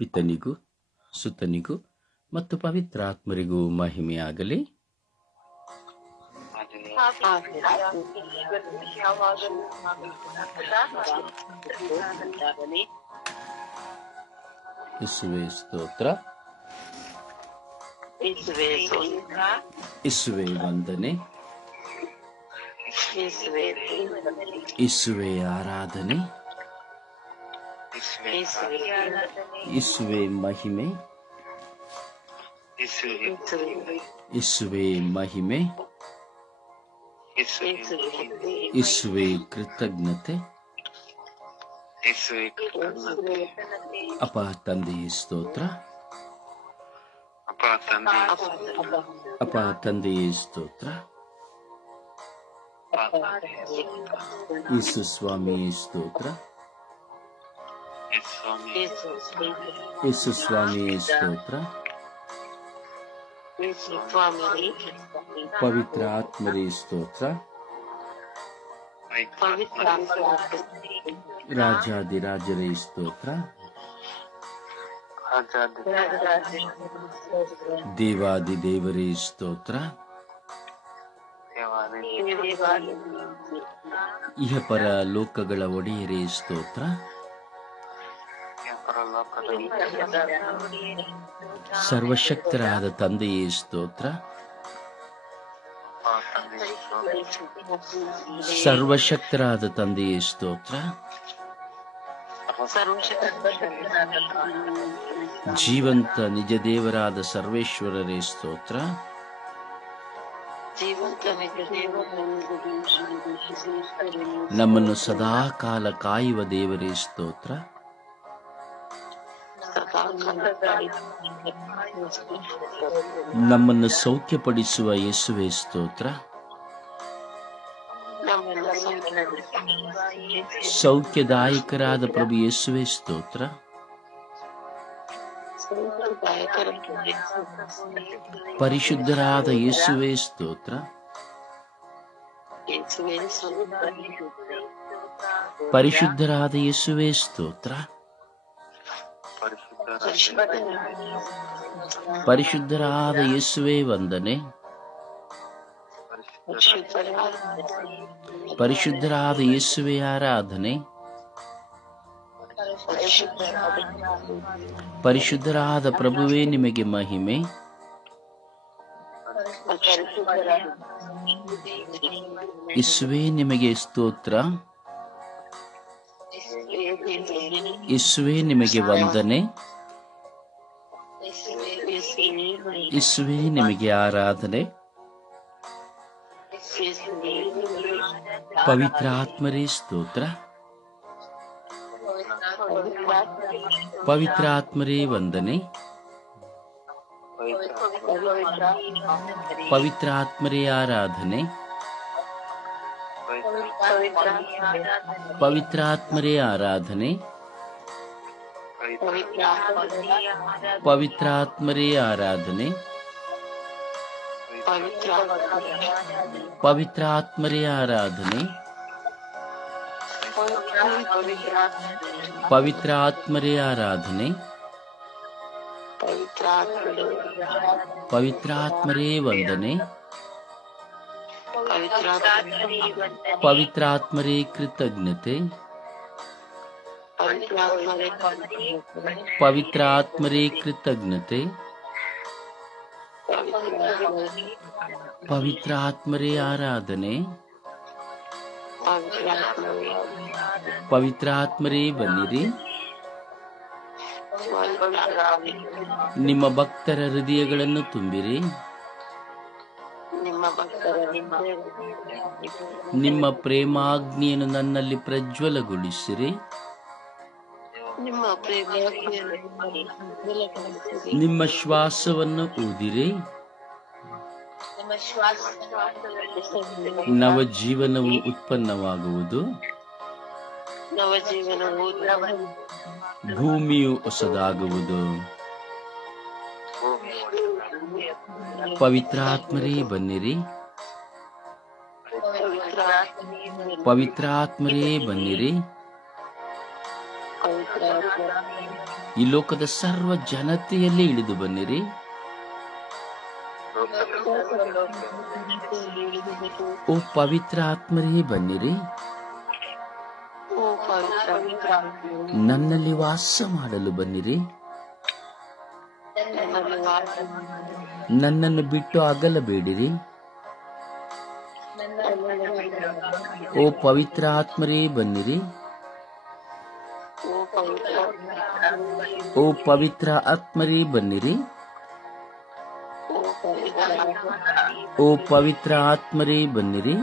ಪಿತನಿಗೂ ಸುತನಿಗೂ ಮತ್ತು ಪವಿತ್ರಾತ್ಮರಿಗೂ ಮಹಿಮೆಯಾಗಲಿ. ಯೇಸುವೇ ಸ್ತೋತ್ರ, ಯೇಸುವೇ ವಂದನೆ, ಯೇಸುವೇ ಆರಾಧನೆ, ಯೇಸುವೇ ಮಹಿಮೆ, ಯೇಸುವೇ ಮಹಿಮೆ, ಯೇಸುವೇ ಕೃತಜ್ಞತೆ. ಅಪ್ಪ ತಂದೆಯೇ ಸ್ತೋತ್ರ, ಅಪ್ಪ ತಂದೆಯೇ ಸ್ತೋತ್ರ. ಯೇಸು ಸ್ವಾಮಿಯೇ ಸ್ತೋತ್ರ, ಯೇಸು ಸ್ವಾಮಿಯೇ ಸ್ತೋತ್ರ. ಪವಿತ್ರ ಆತ್ಮರೇ ಸ್ತೋತ್ರ, ರಾಜಾದಿರಾಜರೇ ಸ್ತೋತ್ರ, ದೇವಾದಿದೇವರೇ ಸ್ತೋತ್ರ, ಇಹಪರ ಲೋಕಗಳ ಒಡೆಯರೇ ಸ್ತೋತ್ರ, ಸರ್ವಶಕ್ತರಾದ ತಂದೆಯೇ ಸ್ತೋತ್ರ, ಸರ್ವಶಕ್ತರಾದ ತಂದೆಯೇ ಸ್ತೋತ್ರ, ಜೀವಂತ ನಿಜ ದೇವರಾದ ಸರ್ವೇಶ್ವರರೇ ಸ್ತೋತ್ರ, ನಮ್ಮನ್ನು ಸದಾ ಕಾಲ ಕಾಯುವ ದೇವರೇ ಸ್ತೋತ್ರ, ನಮ್ಮನ್ನು ಸೌಖ್ಯಪಡಿಸುವ ಯೇಸುವೇ ಸ್ತೋತ್ರ, ಸೌಖ್ಯದಾಯಕರಾದ ಪ್ರಭು ಯೇಸುವೇ ಸ್ತೋತ್ರ, ಪರಿಶುದ್ಧರಾದ ಯೇಸುವೇ ಸ್ತೋತ್ರ, ಪರಿಶುದ್ಧರಾದ ಯೇಸುವೇ ಸ್ತೋತ್ರ, ಪರಿಶುದ್ಧರಾದ ಯೇಸುವೇ ವಂದನೆ, ಪರಿಶುದ್ಧರಾದ ಯೇಸುವೇ ಆರಾಧನೆ, ಪರಿಶುದ್ಧರಾದ ಪ್ರಭುವೇ ನಿಮಗೆ ಮಹಿಮೆ, ಯೇಸುವೇ ನಿಮಗೆ ಸ್ತೋತ್ರ, ಯೇಸುವೇ ನಿಮಗೆ ವಂದನೆ, ಯೇಸುವೇ ನಿಮಗೆ ಆರಾಧನೆ. ಪವಿತ್ರ ಆತ್ಮರೇ ಸ್ತೋತ್ರ, ಪವಿತ್ರ ಆತ್ಮರೇ ವಂದನೆ, ಪವಿತ್ರ ಆತ್ಮರೇ ಆರಾಧನೆ, ಪವಿತ್ರ ಆತ್ಮರೇ ಆರಾಧನೆ, ಪವಿತ್ರ ಆತ್ಮರೇ ಆರಾಧನೆ, ಪವಿತ್ರ ಆತ್ಮರೇ ಆರಾಧನೆ, ಪವಿತ್ರ ಆತ್ಮರೇ ಆರಾಧನೆ, ಪವಿತ್ರ ಆತ್ಮರೇ ವಂದನೆ, ಪವಿತ್ರ ಆತ್ಮರೇ ಕೃತಜ್ಞತೆ, ಪವಿತ್ರ ಆತ್ಮರೇ ಕೃತಜ್ಞತೆ, ಪವಿತ್ರ ಆತ್ಮರೇ ಆರಾಧನೆ, ಪವಿತ್ರ ಆತ್ಮರೇ ಬನ್ನಿರಿ. ನಿಮ್ಮ ಭಕ್ತರ ಹೃದಯಗಳನ್ನು ತುಂಬಿರಿ, ನಿಮ್ಮ ಪ್ರೇಮಾಗ್ನಿಯನ್ನು ನನ್ನಲ್ಲಿ ಪ್ರಜ್ವಲಗೊಳಿಸಿರಿ, ನಿಮ್ಮ ಶ್ವಾಸವನ್ನು ಊದಿರಿ, ನವಜೀವನವು ಉತ್ಪನ್ನವಾಗುವುದು, ಭೂಮಿಯು ಹೊಸದಾಗುವುದು. ಪವಿತ್ರಾತ್ಮರೇ ಬನ್ನಿರಿ, ಪವಿತ್ರಾತ್ಮರೇ ಬನ್ನಿರಿ, ಈ ಲೋಕದ ಸರ್ವ ಜನತೆಯಲ್ಲೇ ಇಳಿದು ಬನ್ನಿರಿ. ಓ ಪವಿತ್ರ ಆತ್ಮರೇ ಬನ್ನಿರಿ. ನನ್ನಲ್ಲಿ ವಾಸ ಮಾಡಲು ಬನ್ನಿರಿ. ನನ್ನನ್ನು ಬಿಟ್ಟು ಅಗಲಬೇಡಿರಿ. ಓ ಪವಿತ್ರ ಆತ್ಮರೇ ಬನ್ನಿರಿ. ಓ ಪವಿತ್ರ ಆತ್ಮರೇ ಬನ್ನಿರಿ. ಓ ಪವಿತ್ರ ಆತ್ಮರೇ ಬನ್ನಿರಿ.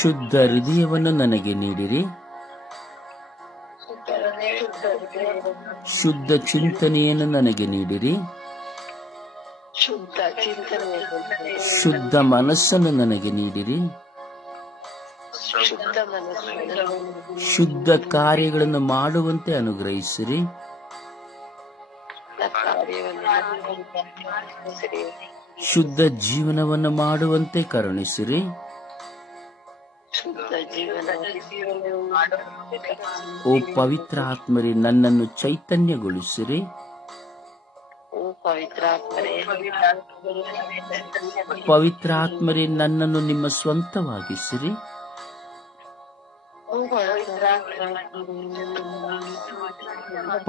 ಶುದ್ಧ ಹೃದಯವನ್ನು ನನಗೆ ನೀಡಿರಿ. ಶುದ್ಧ ಚಿಂತನೆಯನ್ನು ನನಗೆ ನೀಡಿರಿ. ಶುದ್ಧ ಮನಸ್ಸನ್ನು ನನಗೆ ನೀಡಿರಿ. ಶುದ್ಧ ಕಾರ್ಯಗಳನ್ನು ಮಾಡುವಂತೆ ಅನುಗ್ರಹಿಸಿರಿ. ಶುದ್ಧ ಜೀವನವನ್ನು ಮಾಡುವಂತೆ ಕರುಣಿಸಿರಿ. ಓ ಪವಿತ್ರ ಆತ್ಮರೇ ನನ್ನನ್ನು ಚೈತನ್ಯಗೊಳಿಸಿರಿ. ಪವಿತ್ರ ಆತ್ಮರೇ ನನ್ನನ್ನು ನಿಮ್ಮ ಸ್ವಂತವಾಗಿಸಿರಿ.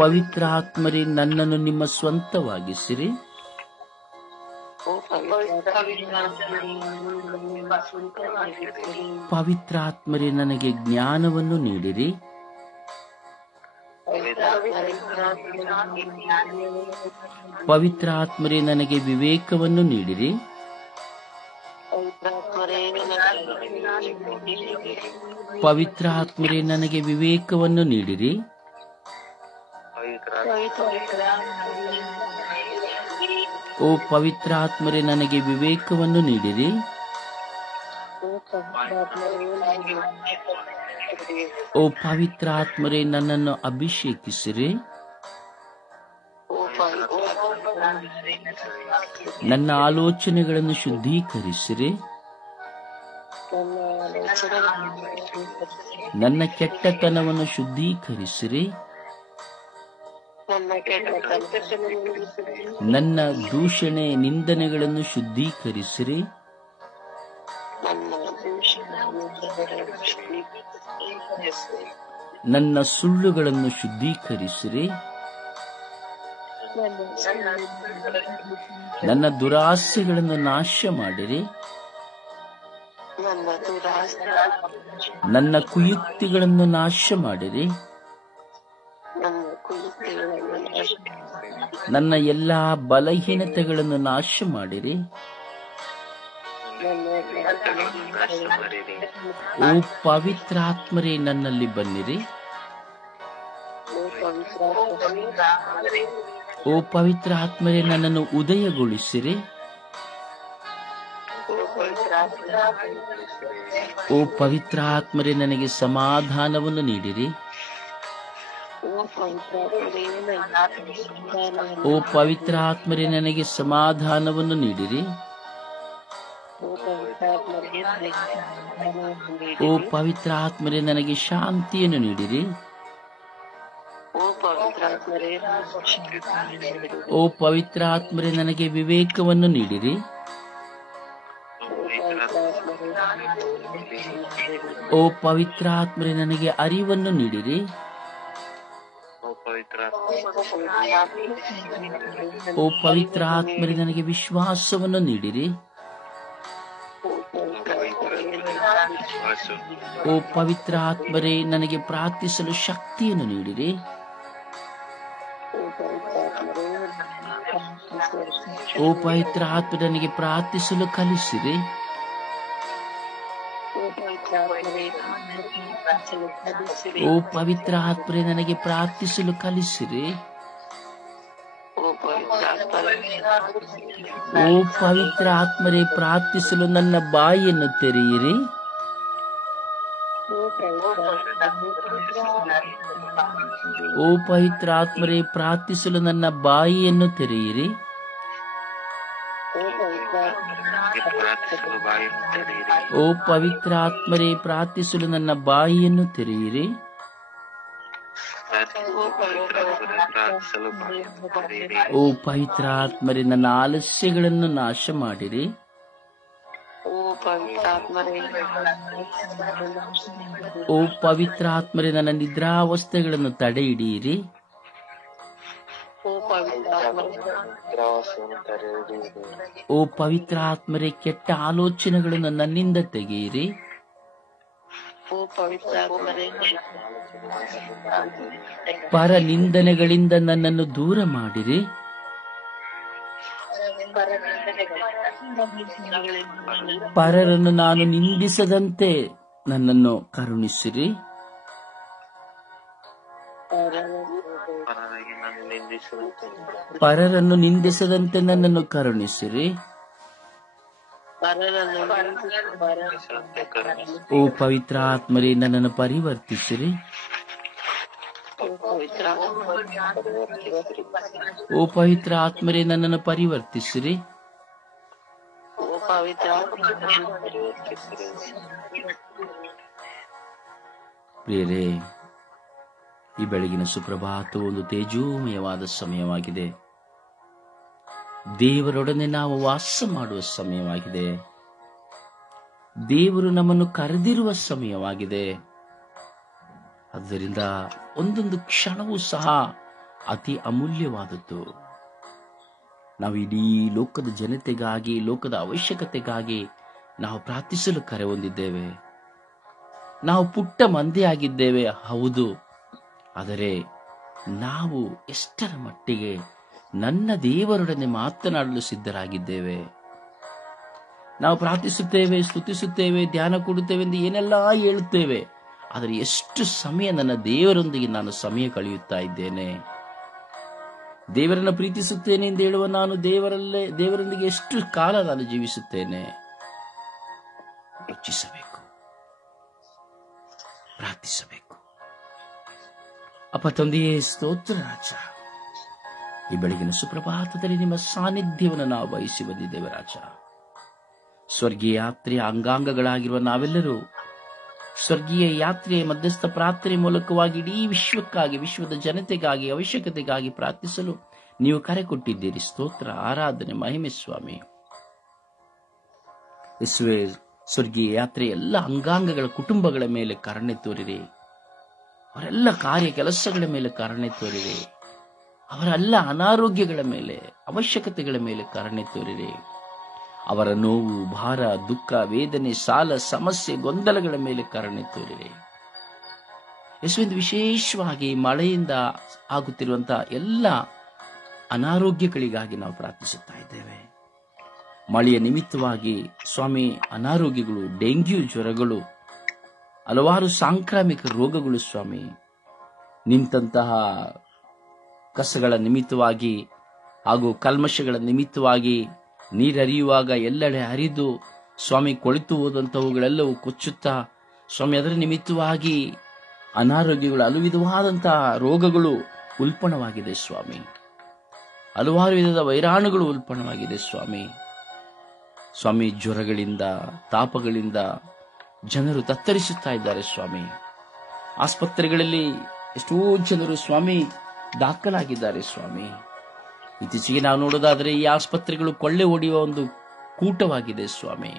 ಪವಿತ್ರ ಆತ್ಮರೇ ನನ್ನನ್ನು ನಿಮ್ಮ ಸ್ವಂತವಾಗಿಸಿರಿ. ಪವಿತ್ರ ಆತ್ಮರೇ ನನಗೆ ಜ್ಞಾನವನ್ನು ನೀಡಿರಿ. ಪವಿತ್ರ ಆತ್ಮರೇ ನನಗೆ ವಿವೇಕವನ್ನು ನೀಡಿರಿ. ಪವಿತ್ರ ಆತ್ಮರೇ ನನಗೆ ವಿವೇಕವನ್ನು ನೀಡಿರಿ. ಓ ಪವಿತ್ರ ಆತ್ಮರೇ ನನಗೆ ವಿವೇಕವನ್ನು ನೀಡಿರಿ. ಓ ಪವಿತ್ರ ಆತ್ಮರೇ ನನ್ನನ್ನು ಅಭಿಷೇಕಿಸಿರಿ. ನನ್ನ ಆಲೋಚನೆಗಳನ್ನು ಶುದ್ಧೀಕರಿಸಿರಿ. ನನ್ನ ಕೆಟ್ಟತನವನ್ನು ಶುದ್ಧೀಕರಿಸಿರಿ. ನನ್ನ ದೂಷಣೆ ನಿಂದನೆಗಳನ್ನು ಶುದ್ಧೀಕರಿಸಿರಿ. ನನ್ನ ಸುಳ್ಳುಗಳನ್ನು ಶುದ್ಧೀಕರಿಸಿರಿ. ನನ್ನ ದುರಾಸೆಗಳನ್ನು ನಾಶ ಮಾಡಿರಿ. ನನ್ನ ಕುಯುಕ್ತಿಗಳನ್ನು ನಾಶ ಮಾಡಿರಿ. ನನ್ನ ಎಲ್ಲಾ ಬಲಹೀನತೆಗಳನ್ನು ನಾಶ ಮಾಡಿರಿ. ಓ ಪವಿತ್ರಾತ್ಮರೇ ನನ್ನಲ್ಲಿ ಬನ್ನಿರಿ. ಓ ಪವಿತ್ರ ಆತ್ಮರೇ ನನ್ನನ್ನು ಉದಯಗೊಳಿಸಿರಿ. ಓ ಪವಿತ್ರ ಆತ್ಮರೇ ನನಗೆ ಸಮಾಧಾನವನ್ನು ನೀಡಿರಿ. ಓ ಪವಿತ್ರ ಆತ್ಮರೇ ನನಗೆ ಸಮಾಧಾನವನ್ನು ನೀಡಿರಿ. ಓ ಪವಿತ್ರ ಆತ್ಮರೇ ನನಗೆ ಶಾಂತಿಯನ್ನು ನೀಡಿರಿ. ಓ ಪವಿತ್ರ ಆತ್ಮರೇ ನನಗೆ ವಿವೇಕವನ್ನು ನೀಡಿರಿ. ಓ ಪವಿತ್ರ ಆತ್ಮರೇ ನನಗೆ ಅರಿವನ್ನು ನೀಡಿರಿ. ಓ ಪವಿತ್ರ ಆತ್ಮರೇ ನನಗೆ ವಿಶ್ವಾಸವನ್ನು ನೀಡಿರಿ. ಓ ಪವಿತ್ರ ಆತ್ಮರೇ ನನಗೆ ಪ್ರಾರ್ಥಿಸಲು ಶಕ್ತಿಯನ್ನು ನೀಡಿರಿ. ಓ ಪವಿತ್ರ ಆತ್ಮರೇ ನನಗೆ ಪ್ರಾರ್ಥಿಸಲು ಕಲಿಸಿರಿ. ಓ ಪವಿತ್ರ ಆತ್ಮರೇ ನನಗೆ ಪ್ರಾರ್ಥಿಸಲು ಕಲಿಸಿರಿ. ಓ ಪವಿತ್ರ ಆತ್ಮರೇ ಪ್ರಾರ್ಥಿಸಲು ನನ್ನ ಬಾಯಿಯನ್ನು ತೆರೆಯಿರಿ. ಓ ಪವಿತ್ರ ಆತ್ಮರೇ ಪ್ರಾರ್ಥಿಸಲು ನನ್ನ ಬಾಯಿಯನ್ನು ತೆರೆಯಿರಿ. ಓ ಪವಿತ್ರ ಆತ್ಮರೇ ಪ್ರಾರ್ಥಿಸಲು ನನ್ನ ಬಾಯಿಯನ್ನು ತೆರೆಯಿರಿ. ಓ ಪವಿತ್ರಾತ್ಮರೇ, ನನ್ನ ಆಲಸ್ಯಗಳನ್ನು ನಾಶ ಮಾಡಿರಿ. ಓ ಪವಿತ್ರಾತ್ಮರೇ, ನನ್ನ ನಿದ್ರಾವಸ್ಥೆಗಳನ್ನು ತಡೆ ಹಿಡಿಯಿರಿ. ಓ ಪವಿತ್ರಾತ್ಮರೇ, ಕೆಟ್ಟ ಆಲೋಚನೆಗಳನ್ನು ನನ್ನಿಂದ ತೆಗೆಯಿರಿ. ಪರ ನಿಂದನೆಗಳಿಂದ ನನ್ನನ್ನು ದೂರ ಮಾಡಿರಿ. ಪರರನ್ನು ನಾನು ನಿಂದಿಸದಂತೆ ನನ್ನನ್ನು ಕರುಣಿಸಿರಿ. ಪರರನ್ನು ನಿಂದಿಸದಂತೆ ನನ್ನನ್ನು ಕರುಣಿಸಿರಿ. ಓ ಪವಿತ್ರಾತ್ಮರೇ, ನನ್ನನ್ನು ಪರಿವರ್ತಿಸಿರಿ. ಓ ಪವಿತ್ರಾತ್ಮರೇ, ನನ್ನನ್ನು ಪರಿವರ್ತಿಸಿರಿ. ಪ್ರಿಯರೇ, ಈ ಬೆಳಗಿನ ಸುಪ್ರಭಾತವು ಒಂದು ತೇಜೋಮಯವಾದ ಸಮಯವಾಗಿದೆ. ದೇವರೊಡನೆ ನಾವು ವಾಸ ಮಾಡುವ ಸಮಯವಾಗಿದೆ. ದೇವರು ನಮ್ಮನ್ನು ಕರೆದಿರುವ ಸಮಯವಾಗಿದೆ. ಆದ್ದರಿಂದ ಒಂದೊಂದು ಕ್ಷಣವೂ ಸಹ ಅತಿ ಅಮೂಲ್ಯವಾದದ್ದು. ನಾವು ಇಡೀ ಲೋಕದ ಜನತೆಗಾಗಿ, ಲೋಕದ ಅವಶ್ಯಕತೆಗಾಗಿ ನಾವು ಪ್ರಾರ್ಥಿಸಲು ಕರೆ ಹೊಂದಿದ್ದೇವೆ. ನಾವು ಪುಟ್ಟ ಮಂದಿಯಾಗಿದ್ದೇವೆ, ಹೌದು. ಆದರೆ ನಾವು ಎಷ್ಟರ ಮಟ್ಟಿಗೆ ನನ್ನ ದೇವರೊಡನೆ ಮಾತನಾಡಲು ಸಿದ್ಧರಾಗಿದ್ದೇವೆ? ನಾವು ಪ್ರಾರ್ಥಿಸುತ್ತೇವೆ, ಸ್ತುತಿಸುತ್ತೇವೆ, ಧ್ಯಾನ ಕೊಡುತ್ತೇವೆ ಎಂದು ಏನೆಲ್ಲ ಹೇಳುತ್ತೇವೆ. ಆದರೆ ಎಷ್ಟು ಸಮಯ ನನ್ನ ದೇವರೊಂದಿಗೆ ನಾನು ಸಮಯ ಕಳೆಯುತ್ತಾ ಇದ್ದೇನೆ? ದೇವರನ್ನು ಪ್ರೀತಿಸುತ್ತೇನೆ ಎಂದು ಹೇಳುವ ನಾನು ದೇವರೊಂದಿಗೆ ಎಷ್ಟು ಕಾಲ ನಾನು ಜೀವಿಸುತ್ತೇನೆ? ಯೋಚಿಸಬೇಕು, ಪ್ರಾರ್ಥಿಸಬೇಕು. ಅಪ್ಪ ತಂದೆಯೇ, ಸ್ತೋತ್ರ ರಾಜ. ಈ ಬೆಳಗಿನ ಸುಪ್ರಭಾತದಲ್ಲಿ ನಿಮ್ಮ ಸಾನ್ನಿಧ್ಯವನ್ನು ನಾವು ಬಯಸಿ ಬಂದಿದ್ದೇವೆ ರಾಜ. ಸ್ವರ್ಗೀಯ ಯಾತ್ರೆಯ ಅಂಗಾಂಗಗಳಾಗಿರುವ ನಾವೆಲ್ಲರೂ ಸ್ವರ್ಗೀಯ ಯಾತ್ರೆಯ ಮಧ್ಯಸ್ಥ ಪ್ರಾರ್ಥನೆ ಮೂಲಕವಾಗಿ ಇಡೀ ವಿಶ್ವಕ್ಕಾಗಿ, ವಿಶ್ವದ ಜನತೆಗಾಗಿ, ಅವಶ್ಯಕತೆಗಾಗಿ ಪ್ರಾರ್ಥಿಸಲು ನೀವು ಕರೆ ಕೊಟ್ಟಿದ್ದೀರಿ. ಸ್ತೋತ್ರ, ಆರಾಧನೆ, ಮಹಿಮೆ ಸ್ವಾಮಿ. ಯೇಸುವೇ, ಸ್ವರ್ಗೀಯ ಯಾತ್ರೆಯ ಎಲ್ಲ ಅಂಗಾಂಗಗಳ ಕುಟುಂಬಗಳ ಮೇಲೆ ಕರುಣೆ ತೋರಿರಿ. ಅವರೆಲ್ಲ ಕಾರ್ಯ ಕೆಲಸಗಳ ಮೇಲೆ ಕರುಣೆ ತೋರಿರಿ. ಅವರೆಲ್ಲ ಅನಾರೋಗ್ಯಗಳ ಮೇಲೆ, ಅವಶ್ಯಕತೆಗಳ ಮೇಲೆ ಕರುಣೆ ತೋರಿರಿ. ಅವರ ನೋವು, ಭಾರ, ದುಃಖ, ವೇದನೆ, ಸಾಲ, ಸಮಸ್ಯೆ, ಗೊಂದಲಗಳ ಮೇಲೆ ಕರುಣೆ ತೋರಿರಿ. ಯೇಸುವಿನ ವಿಶೇಷವಾಗಿ ಮಳೆಯಿಂದ ಆಗುತ್ತಿರುವಂತಹ ಎಲ್ಲ ಅನಾರೋಗ್ಯಗಳಿಗಾಗಿ ನಾವು ಪ್ರಾರ್ಥಿಸುತ್ತಾ ಇದ್ದೇವೆ. ಮಳೆಯ ನಿಮಿತ್ತವಾಗಿ ಸ್ವಾಮಿ, ಅನಾರೋಗ್ಯಗಳು, ಡೆಂಗ್ಯೂ ಜ್ವರಗಳು, ಹಲವಾರು ಸಾಂಕ್ರಾಮಿಕ ರೋಗಗಳು ಸ್ವಾಮಿ, ನಿಂತಹ ಕಸಗಳ ನಿಮಿತ್ತವಾಗಿ ಹಾಗೂ ಕಲ್ಮಶಗಳ ನಿಮಿತ್ತವಾಗಿ ನೀರರಿಯುವಾಗ ಎಲ್ಲೆಡೆ ಹರಿದು ಸ್ವಾಮಿ ಕೊಳೆತು ಹೋದಂತವುಗಳೆಲ್ಲವೂ ಕೊಚ್ಚುತ್ತಾ ಸ್ವಾಮಿ, ಅದರ ನಿಮಿತ್ತವಾಗಿ ಅನಾರೋಗ್ಯಗಳು, ಹಲವು ವಿಧವಾದಂತಹ ರೋಗಗಳು ಉಲ್ಪಣವಾಗಿದೆ ಸ್ವಾಮಿ. ಹಲವಾರು ವಿಧದ ವೈರಾಣುಗಳು ಉಲ್ಪಣವಾಗಿದೆ ಸ್ವಾಮಿ. ಸ್ವಾಮಿ, ಜ್ವರಗಳಿಂದ, ತಾಪಗಳಿಂದ ಜನರು ತತ್ತರಿಸುತ್ತಾ ಇದ್ದಾರೆ ಸ್ವಾಮಿ. ಆಸ್ಪತ್ರೆಗಳಲ್ಲಿ ಎಷ್ಟೋ ಜನರು ಸ್ವಾಮಿ ದಾಖಲಾಗಿದ್ದಾರೆ ಸ್ವಾಮಿ. ಇತ್ತೀಚೆಗೆ ನಾವು ನೋಡೋದಾದರೆ ಈ ಆಸ್ಪತ್ರೆಗಳು ಕೊಳ್ಳೆ ಹೊಡೆಯುವ ಒಂದು ಕೂಟವಾಗಿದೆ ಸ್ವಾಮಿ.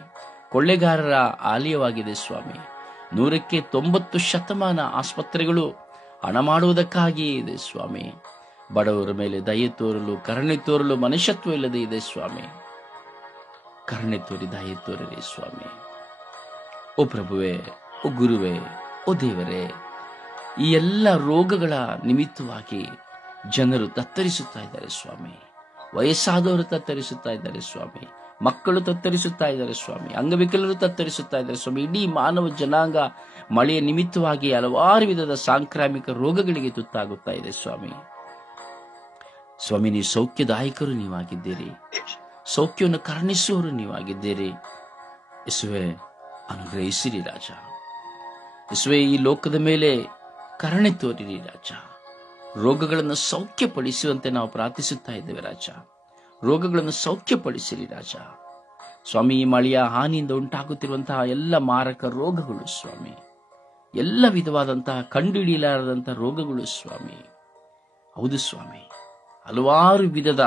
ಕೊಳ್ಳೆಗಾರರ ಆಲಯವಾಗಿದೆ ಸ್ವಾಮಿ. 100ಕ್ಕೆ 90% ಆಸ್ಪತ್ರೆಗಳು ಹಣ ಮಾಡುವುದಕ್ಕಾಗಿಯೇ ಇದೆ ಸ್ವಾಮಿ. ಬಡವರ ಮೇಲೆ ದಯೆ ತೋರಲು, ಕರುಣೆ ತೋರಲು ಮನುಷ್ಯತ್ವ ಇಲ್ಲದೆ ಇದೆ ಸ್ವಾಮಿ. ಕರುಣೆ ತೋರಿ ದಯೆ ತೋರಿರಿ ಸ್ವಾಮಿ. ಓ ಪ್ರಭುವೇ, ಓ ಗುರುವೇ, ಓ ದೇವರೇ, ಈ ಎಲ್ಲ ರೋಗಗಳ ನಿಮಿತ್ತವಾಗಿ ಜನರು ತತ್ತರಿಸುತ್ತಾ ಇದ್ದಾರೆ ಸ್ವಾಮಿ. ವಯಸ್ಸಾದವರು ತತ್ತರಿಸುತ್ತಾ ಇದ್ದಾರೆ ಸ್ವಾಮಿ. ಮಕ್ಕಳು ತತ್ತರಿಸುತ್ತಾ ಇದ್ದಾರೆ ಸ್ವಾಮಿ. ಅಂಗವಿಕಲರು ತತ್ತರಿಸುತ್ತಾ ಇದ್ದಾರೆ ಸ್ವಾಮಿ. ಇಡೀ ಮಾನವ ಜನಾಂಗ ಮಳೆಯ ನಿಮಿತ್ತವಾಗಿ ಹಲವಾರು ವಿಧದ ಸಾಂಕ್ರಾಮಿಕ ರೋಗಗಳಿಗೆ ತುತ್ತಾಗುತ್ತಾ ಇದೆ ಸ್ವಾಮಿ. ಸ್ವಾಮಿ, ನೀವು ಸೌಖ್ಯದಾಯಕರು ನೀವಾಗಿದ್ದೀರಿ. ಸೌಖ್ಯವನ್ನು ಕರುಣಿಸುವವರು ನೀವಾಗಿದ್ದೀರಿ. ಯೇಸುವೆ, ಅನುಗ್ರಹಿಸಿರಿ ರಾಜ. ಯೇಸುವೆ, ಈ ಲೋಕದ ಮೇಲೆ ಕರುಣೆ ತೋರಿರಿ ರಾಜ. ರೋಗಗಳನ್ನು ಸೌಖ್ಯಪಡಿಸುವಂತೆ ನಾವು ಪ್ರಾರ್ಥಿಸುತ್ತಾ ಇದ್ದೇವೆ ರಾಜ. ರೋಗಗಳನ್ನು ಸೌಖ್ಯಪಡಿಸಿರಿ ರಾಜ. ಸ್ವಾಮಿ, ಈ ಮಳೆಯ ಹಾನಿಯಿಂದ ಉಂಟಾಗುತ್ತಿರುವಂತಹ ಎಲ್ಲ ಮಾರಕ ರೋಗಗಳು ಸ್ವಾಮಿ, ಎಲ್ಲ ವಿಧವಾದಂತಹ ಕಂಡುಹಿಡಿಯಲಾರದಂತಹ ರೋಗಗಳು ಸ್ವಾಮಿ. ಹೌದು ಸ್ವಾಮಿ, ಹಲವಾರು ವಿಧದ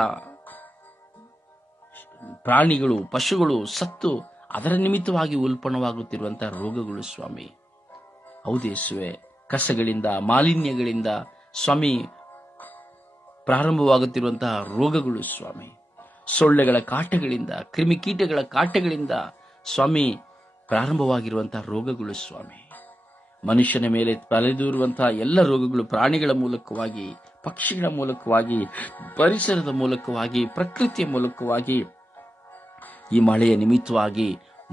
ಪ್ರಾಣಿಗಳು, ಪಶುಗಳು ಸತ್ತು ಅದರ ನಿಮಿತ್ತವಾಗಿ ಉಲ್ಪಣವಾಗುತ್ತಿರುವಂತಹ ರೋಗಗಳು ಸ್ವಾಮಿ. ಹೌದೇಸುವೆ, ಕಸಗಳಿಂದ, ಮಾಲಿನ್ಯಗಳಿಂದ ಸ್ವಾಮಿ ಪ್ರಾರಂಭವಾಗುತ್ತಿರುವಂತಹ ರೋಗಗಳು ಸ್ವಾಮಿ. ಸೊಳ್ಳೆಗಳ ಕಾಟಗಳಿಂದ, ಕ್ರಿಮಿಕೀಟಗಳ ಕಾಟಗಳಿಂದ ಸ್ವಾಮಿ ಪ್ರಾರಂಭವಾಗಿರುವಂತಹ ರೋಗಗಳು ಸ್ವಾಮಿ. ಮನುಷ್ಯನ ಮೇಲೆ ತಲೆದೂರುವಂತಹ ಎಲ್ಲ ರೋಗಗಳು ಪ್ರಾಣಿಗಳ ಮೂಲಕವಾಗಿ, ಪಕ್ಷಿಗಳ ಮೂಲಕವಾಗಿ, ಪರಿಸರದ ಮೂಲಕವಾಗಿ, ಪ್ರಕೃತಿಯ ಮೂಲಕವಾಗಿ, ಈ ಮಳೆಯ ನಿಮಿತ್ತವಾಗಿ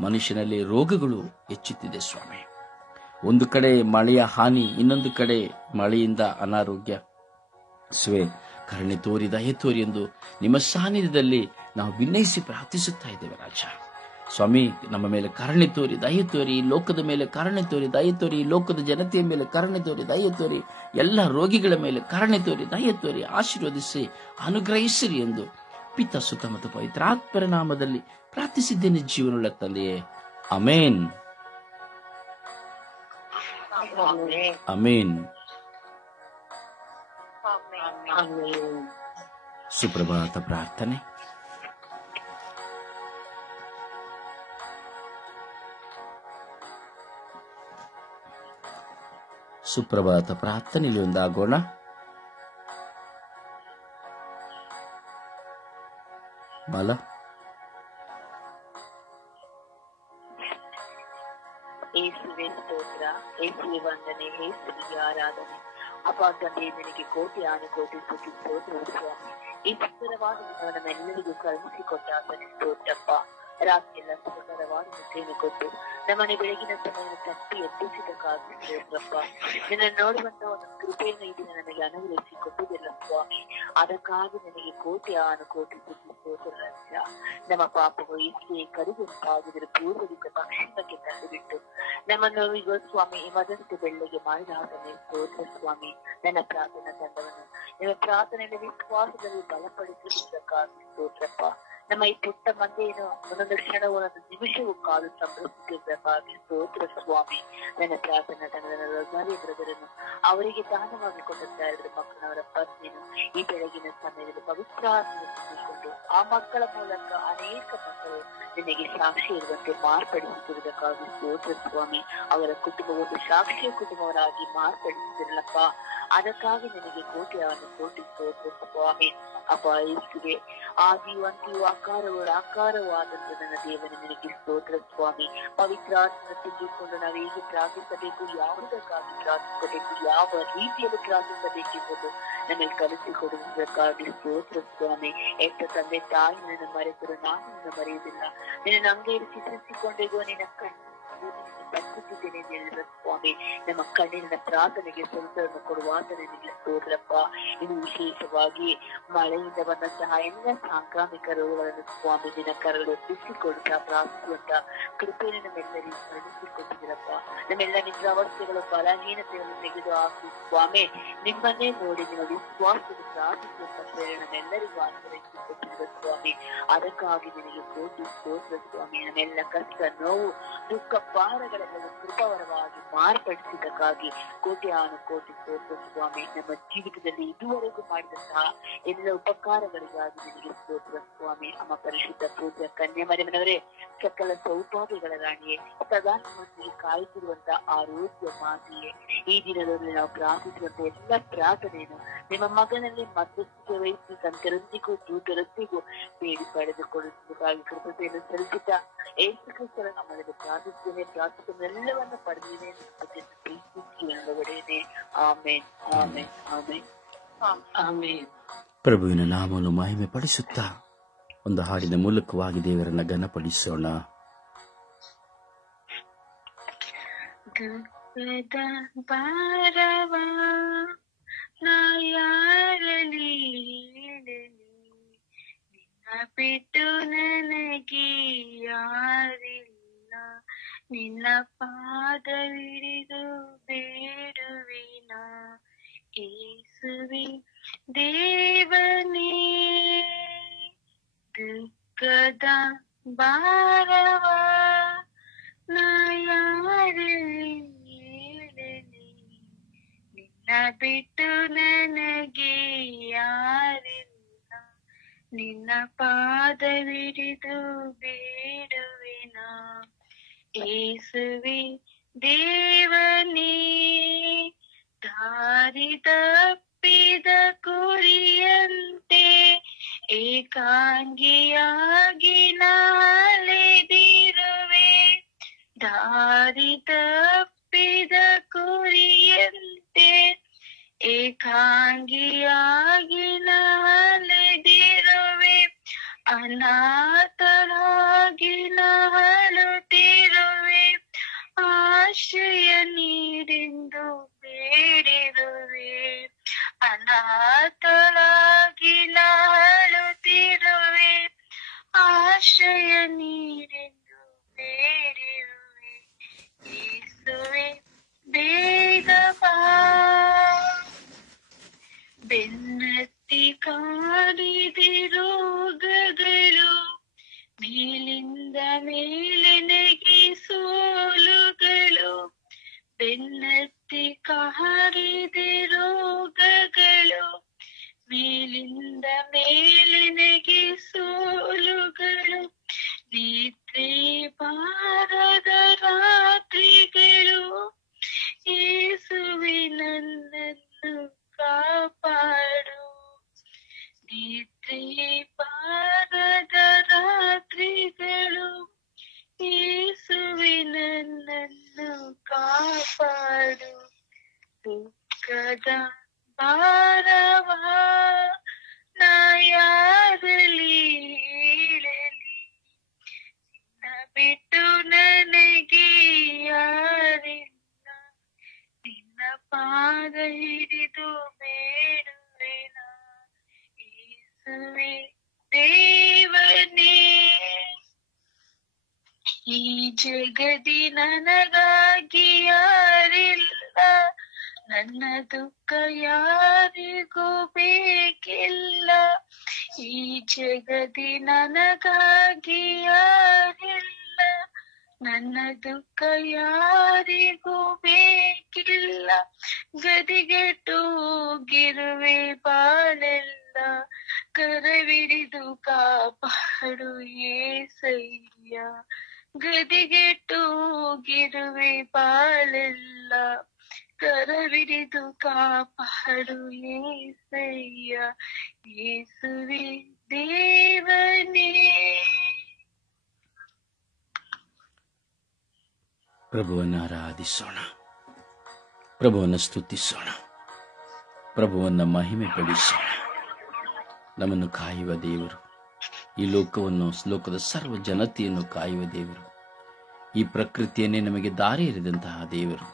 ಮನುಷ್ಯನಲ್ಲಿ ರೋಗಗಳು ಹೆಚ್ಚುತ್ತಿದೆ ಸ್ವಾಮಿ. ಒಂದು ಕಡೆ ಮಳೆಯ ಹಾನಿ, ಇನ್ನೊಂದು ಕಡೆ ಮಳೆಯಿಂದ ಅನಾರೋಗ್ಯ. ಸ್ವೆ ಕರುಣೆ ತೋರಿ, ದಯೆ ತೋರಿ ಎಂದು ನಿಮ್ಮ ಸಾನ್ನಿಧ್ಯದಲ್ಲಿ ನಾವು ವಿನಯಿಸಿ ಪ್ರಾರ್ಥಿಸುತ್ತಾ ಇದ್ದೇವೆ ರಾಜ. ಸ್ವಾಮಿ, ನಮ್ಮ ಮೇಲೆ ಕರುಣೆ ತೋರಿ, ದಯೆ ತೋರಿ, ಈ ಲೋಕದ ಮೇಲೆ ಕರುಣೆ ತೋರಿ, ದಯೆ ತೋರಿ, ಈ ಲೋಕದ ಜನತೆಯ ಮೇಲೆ ಕರುಣೆ ತೋರಿ, ದಯೆ ತೋರಿ, ಎಲ್ಲ ರೋಗಿಗಳ ಮೇಲೆ ಕರುಣೆ ತೋರಿ, ದಯೆ ತೋರಿ, ಆಶೀರ್ವದಿಸಿ ಅನುಗ್ರಹಿಸಿರಿ ಎಂದು ಪಿತ, ಸುತ ಮತ್ತು ಪವಿತ್ರಾತ್ಮರ ನಾಮದಲ್ಲಿ ಪ್ರಾರ್ಥಿಸಿದ್ದೇನೆ ಜೀವನವುಳ್ಳ ತಂದೆಯೇ. Amen, amen. ಸುಪ್ರಭಾತ ಪ್ರಾರ್ಥನೆ. ಸುಪ್ರಭಾತ ಪ್ರಾರ್ಥನೆಯಲ್ಲಿ ಒಂದಾಗೋಣ. ಬಾಲ ಯೇಸುವೆ ಸ್ತೋತ್ರ, ಯೇಸುವೆ ವಂದನೆ, ಯೇಸುವಿಗೆ ಆರಾಧನೆ. ಅಪ್ಪ ತಂದೆ, ನಿನಗೆ ಕೋಟಿ ಆನುಕೋಟಿ ಸ್ತುತಿ ಸ್ತೋತ್ರ ಸ್ವಾಮಿ. ಈ ಸುಂದರವಾದ ದಿನವನ್ನು ನಮ್ಮೆಲ್ಲರಿಗೂ ಕರುಣಿಸಿಕೊಟ್ಟ ಆತನೇ ಸ್ತೋತ್ರಪ್ಪ. ರಾತ್ರಿಯೆಲ್ಲ ಸುಂದರವಾದ ನಿದ್ರೆಯನ್ನು ಕೊಟ್ಟು ನಮ್ಮನೆ ಬೆಳಗಿನ ಸಮಯವನ್ನು ತಪ್ಪಿ ಎಬ್ಬಿಸಿದಕ್ಕಾಗಿ ಸ್ತೋತ್ರಪ್ಪ. ನಿನ್ನ ನೋಡುವಂತ ಒಂದು ಕೃಪೆಯನ್ನು ಈ ದಿನ ನಮಗೆ ಅನುಗ್ರಹಿಸಿ ಕೊಟ್ಟುದಿಲ್ಲ ಸ್ವಾಮಿ. ಅದಕ್ಕಾಗಿ ನನಗೆ ಕೋಟಿ ಆನುಕೋಟಿ ಸ್ತುತಿ ಸ್ತೋತ್ರ ರಾಜ. ನಮ್ಮ ಪಾಪಗಳು ಇಷ್ಟೇ ಕರಿಗುಂಟಾಗಿದ್ದರೆ ಪೂರ್ವದಿಂದ ಪಕ್ಷಿಣಕ್ಕೆ ತಂದುಬಿಟ್ಟು ನಮ್ಮನ್ನು ಈಗ ಸ್ವಾಮಿ ಈ ಮದಂತೆ ಬೆಳ್ಳಿಗೆ ಮಾಡಿದ ಆತನೇ ಸ್ತೋತ್ರ ಸ್ವಾಮಿ. ನನ್ನ ಪ್ರಾರ್ಥನಾ ತಂಡವನ್ನು ನಿಮ್ಮ ಪ್ರಾರ್ಥನೆಯಲ್ಲಿ ವಿಶ್ವಾಸದಲ್ಲಿ ಬಲಪಡಿಸುವುದಕ್ಕಾಗಿ ಸ್ತೋತ್ರಪ್ಪ. ನಮ್ಮ ಈ ಪುಟ್ಟ ಮಂದೆಯನ್ನು ಒಂದೊಂದು ಕ್ಷಣವೂ ಒಂದೊಂದು ನಿಮಿಷವೂ ಕಾಲು ಸಂಭ್ರಮಿಸುವುದಕ್ಕಾಗಿ ಸ್ತೋತ್ರ ಸ್ವಾಮಿ. ನನ್ನ ಪ್ರಾರ್ಥನಾ ತಂಡದ ರೊಜಾರಿ ಬ್ರದರನ್ನು, ಅವರಿಗೆ ದಾನವಾಗಿ ಕೊಟ್ಟಂತ 2 ಮಕ್ಕಳವರ ಪತ್ನಿಯನ್ನು ಈ ಬೆಳಗಿನ ಸಮಯದಲ್ಲಿ ಪವಿತ್ರಾತ್ಮಕೊಂಡು ಆ ಮಕ್ಕಳ ಮೂಲಕ ಅನೇಕ ಮಕ್ಕಳು ನಿನಗೆ ಸಾಕ್ಷಿ ಇರುವಂತೆ ಮಾರ್ಪಡಿಸುತ್ತಿರುವುದಕ್ಕಾಗಿ ಸ್ತೋತ್ರ ಸ್ವಾಮಿ. ಅವರ ಕುಟುಂಬ ಒಂದು ಸಾಕ್ಷಿಯ ಕುಟುಂಬವರಾಗಿ ಮಾರ್ಪಡಿಸುತ್ತಿರಲಪ್ಪ. ಅದಕ್ಕಾಗಿ ನನಗೆ ಕೋಟಿ ಸ್ತೋತ್ರ ಸ್ವಾಮಿ. ಅಪ್ಪ ಯೇಸುವೆ, ಆದಿಯು ಅಂತ್ಯವು ಆಕಾರವಾದಂತ ನನ್ನ ದೇವನೇ ನಿನಗೆ ಸ್ತೋತ್ರ ಸ್ವಾಮಿ. ಪವಿತ್ರಾತ್ಮ ತುಂಬಿಕೊಂಡು ನಾವು ಹೇಗೆ ಪ್ರಾರ್ಥಿಸಬೇಕು, ಯಾವುದಕ್ಕಾಗಿ ಪ್ರಾರ್ಥಿಸಬೇಕು, ಯಾವ ರೀತಿಯಲ್ಲಿ ಪ್ರಾರ್ಥಿಸಬೇಕೆಂಬುದು ನಮಗೆ ಕಲಿಸಿಕೊಡುವುದಕ್ಕಾಗಿ ಸ್ತೋತ್ರ ಸ್ವಾಮಿ. ಎಷ್ಟ ತಂದೆ ತಾಯಿ ನನ್ನ ಮರೆತರು ನಾನು ನಿನ್ನ ಮರೆಯುವುದಿಲ್ಲ, ನಿನ್ನ ಅಂಗೈಯಲ್ಲಿ ಚಿತ್ರಿಸಿಕೊಂಡಿಗೂ ನಿನ್ನ ಬದುಕುತ್ತಿದ್ದೇನೆ ಎಂದು ಹೇಳಿದ ಸ್ವಾಮಿ. ನಮ್ಮ ಕಣ್ಣಿನ ಪ್ರಾರ್ಥನೆಗೆ ಸ್ವರೂಪವನ್ನು ಕೊಡುವಾತ ನಿನಗೆ ಸ್ತೋತ್ರಪ್ಪ. ಇದು ವಿಶೇಷವಾಗಿ ಮಳೆಯಿಂದ ಬಂದಂತಹ ಎಲ್ಲ ಸಾಂಕ್ರಾಮಿಕ ರೋಗಗಳನ್ನು ಸ್ವಾಮಿ ನಿನ್ನ ಕರಗಳು ಬಿಸಿಕೊಡುತ್ತಾ ಪ್ರಾರ್ಥಿಸುವಂತ ಕೃಪೆಯನ್ನು ನಮ್ಮೆಲ್ಲರಿಗೂ ಕಳಿಸಿಕೊಟ್ಟಿದ್ದೀರಪ್ಪ. ನಮ್ಮೆಲ್ಲ ನಿದ್ರಾವಸ್ಥೆಗಳು, ಬಲಹೀನತೆಗಳನ್ನು ತೆಗೆದು ಹಾಕಿ ಸ್ವಾಮಿ ನಿಮ್ಮನ್ನೇ ನೋಡಿ ನಿಮ್ಮ ವಿಶ್ವಾಸದ ಪ್ರಾರ್ಥಿಸುವಂತ ಪ್ರೇರಣೆ ನಮ್ಮೆಲ್ಲರಿಗೂ ಆಚರಿಸಿಕೊಟ್ಟಿದ್ದೀರ ಸ್ವಾಮಿ. ಅದಕ್ಕಾಗಿ ನಿನಗೆ ಕೋಟಿ ಸ್ತೋತ್ರ ಸ್ವಾಮಿ. ನಮ್ಮೆಲ್ಲ ಕಷ್ಟ, ನೋವು, ದುಃಖ ಭಾರಗಳೆಲ್ಲವೂ ಕೃಪವರವಾಗಿ ಮಾರ್ಪಡಿಸಿದ್ದಕ್ಕಾಗಿ ಕೋಟಿ ಸ್ತೋತ್ರ ಸ್ವಾಮಿ. ನಮ್ಮ ಜೀವಿತದಲ್ಲಿ ಇದುವರೆಗೂ ಮಾಡಿದಂತಹ ಎಲ್ಲ ಉಪಕಾರಗಳಿಗಾಗಿ ನಿನಗೆ ಸ್ತೋತ್ರ ಸ್ವಾಮಿ. ಅಮ್ಮ ಪರಿಶುದ್ಧ ಪೂಜ್ಯ ಕನ್ಯಾ ಮರಿಯಮ್ಮನವರೇ, ಸಕಲ ಸೌಭಾಗ್ಯಗಳ ರಾಣಿಯೇ, ಪ್ರಧಾನಮಂತ್ರಿ ಕಾಯುತ್ತಿರುವಂತ ಆರೋಗ್ಯ ಮಾತೆಯೇ, ಈ ದಿನದಲ್ಲಿ ನಾವು ಪ್ರಾರ್ಥಿಸುವಂತ ಎಲ್ಲ ಪ್ರಾರ್ಥನೆಯನ್ನು ನಿಮ್ಮ ಮಗನಲ್ಲಿ ಮಧ್ಯಸ್ಥಿಕೆ ವಹಿಸಿ ಸಂತರೊಂದಿಗೂ ದೂತರೊಂದಿಗೂ ಬೇಡಿ ಪಡೆದುಕೊಳ್ಳುವುದಕ್ಕಾಗಿ ಕೃಪತೆಯನ್ನು ಸಲ್ಲಿಸುತ್ತಾ ಯೇಸು ಕ್ರಿಸ್ತರ ನಾಮದಲ್ಲಿ ಪ್ರಾರ್ಥಿಸುತ್ತೇನೆ. ಪ್ರಾರ್ಥನೆಲ್ಲವನ್ನು ಪಡೆದಿದೆ ಒಡೆಯನೆ. ಆಮೇನ್, ಆಮೇನ್, ಆಮೇನ್, ಆಮೇನ್. ಪ್ರಭುವಿನ ನಾಮವನ್ನು ಮಹಿಮೆ ಪಡಿಸುತ್ತಾ ಒಂದು ಹಾಡಿನ ಮೂಲಕವಾಗಿ ದೇವರನ್ನ ಘನಪಡಿಸೋಣ. ದುಃಖದ ಭಾರವ ನಾ ಯಾರಲ್ಲಿ ನಿನ್ನ ಬಿಟ್ಟು ನನಗೆ ಯಾರಿಲ್ಲ, ನಿನ್ನ ಪಾದವಿಡಿದು ಬೇಡುವಿನ ಯೇಸುವೆ ದೇವನೇ. ದುಃಖದ ಭಾರವ ನಾ ಯಾರಲ್ಲಿ ಬಿಟ್ಟು ನನಗೆ ಯಾರಿಲ್ಲ, ನಿನ್ನ ಪಾದವಿಡಿದು ಬೇಡುವೆನ. ಯೇಸುವೆ ದೇವನೇ, ದಾರಿ ತಪ್ಪಿದ ಕುರಿಯಂತೆ ಏಕಾಂಗಿಯಾಗಿ ನಾಲೆದಿರುವೆ. ದಾರಿ ತಪ್ಪಿದ ಕುರಿಯಂತೆ ಏಕಾಂಗಿಯಾಗಿ ನಾಲೆದಿರುವೆ. ಅನಾಥರಾಗಿ ನರಳುತ್ತಿರುವೆ, ಆಶ್ರಯ ನೀಡೆಂದು ಬೇಡಿರುವೆ. ಅನಾಥರಾಗಿ ನರಳುತ್ತಿರುವೆ, ಆಶ್ರಯ ನೀಡೆಂದು ಬೇಡಿರುವೆ. ಯೇಸುವೆ ಬೇಗ ಬಾ, ಬೆನ್ನತ್ತಿ ಕಾಡಿದೆ ರೋಗಗಳು, ಮೇಲಿಂದ ಮೇಲೆನೆಗೆ ಸೋಲುಗಳು. ಬೆನ್ನತ್ತಿ ಕಾಡಿದೆ ರೋಗಗಳು, ಮೇಲಿಂದ ಮೇಲೆನೆಗೆ ಸೋಲುಗಳು. ನಿದ್ರೆ ಬಾರದ ರಾತ್ರಿಗಳು, ಯೇಸುವೆ ನನ್ನನ್ನು ಕಾಪಾಡು. ನಿದ್ರೆ ಬಾರದ ರಾತ್ರಿಗಳು, ಯೇಸುವೆ ನನ್ನನ್ನು ಕಾಪಾಡು. ದುಃಖದ ಭಾರವ ನಾ ಯಾರಲ್ಲಿ ಹೇಳಲಿ, ನಿನ್ನ ಬಿಟ್ಟು ನನಗೆ ಯಾರಿಲ್ಲ, ನಿನ್ನ ಪಾದ ಹಿಡಿದು ಬೇಡುವೆನ. ಯೇಸುವೆ ದೇವನೇ, ಈ ಜಗದಿ ನನಗಾಗಿ ಯಾರಿಲ್ಲ, ನನ್ನ ದುಃಖ ಯಾರಿಗೂ ಬೇಕಿಲ್ಲ. ಈ ಜಗದಿ ನನಗಾಗಿ ಯಾರಿಲ್ಲ, ನನ್ನ ದುಃಖ ಯಾರಿಗೂ ಬೇಕಿಲ್ಲ. ಗದಿಗೆಟ್ಟು ಹೋಗಿರುವೆ ಬಾಳೆಲ್ಲ, ಕರವಿಡಿದು ಕಾಪಾಡು ಯೇಸಯ್ಯ. ಗದಿಗೆಟ್ಟು ಹೋಗಿರುವೆ ಬಾಳೆಲ್ಲ, ಕರವಿಡಿದು ಕಾಪಾಡು ಯೇಸಯ್ಯ. ಯೇಸುವೆ ದೇವನೇ. ಪ್ರಭುವನ್ನು ಆರಾಧಿಸೋಣ, ಪ್ರಭುವನ್ನು ಸ್ತುತಿಸೋಣ, ಪ್ರಭುವನ್ನು ಮಹಿಮೆ ಪಡಿಸೋಣ. ನಮ್ಮನ್ನು ಕಾಯುವ ದೇವರು, ಈ ಲೋಕದ ಸರ್ವ ಜನತೆಯನ್ನು ಕಾಯುವ ದೇವರು, ಈ ಪ್ರಕೃತಿಯನ್ನೇ ನಮಗೆ ದಾರಿ ಎರೆದಂತಹ ದೇವರು,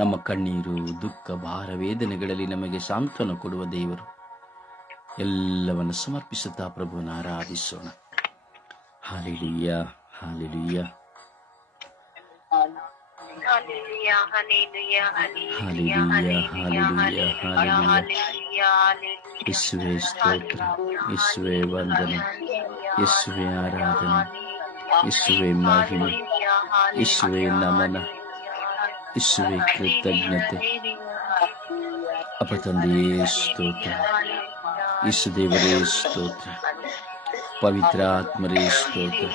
ನಮ್ಮ ಕಣ್ಣೀರು ದುಃಖ ಭಾರ ವೇದನೆಗಳಲ್ಲಿ ನಮಗೆ ಸಾಂತ್ವನ ಕೊಡುವ ದೇವರು. ಎಲ್ಲವನ್ನು ಸಮರ್ಪಿಸುತ್ತಾ ಪ್ರಭುವನ್ನು ಆರಾಧಿಸೋಣ. Hallelujah, hallelujah, hallelujah, hallelujah, hallelujah, hallelujah, hallelujah. ಯೇಸುವೇ ಸ್ತೋತ್ರ, ಯೇಸುವೇ ವಂದನೆ, ಯೇಸುವೇ ಆರಾಧನೆ, ಯೇಸುವೇ ಮಹಿಮೆ, ಯೇಸುವೇ ನಮನ, ಯೇಸುವೇ ಕೃತಜ್ಞತೆ. ಅಪ್ಪ ತಂದೆಯೇ ಸ್ತೋತ್ರ, ಯೇಸು ದೇವರೇ ಸ್ತೋತ್ರ, ಪವಿತ್ರಾತ್ಮರೇ ಸ್ತೋತ್ರ,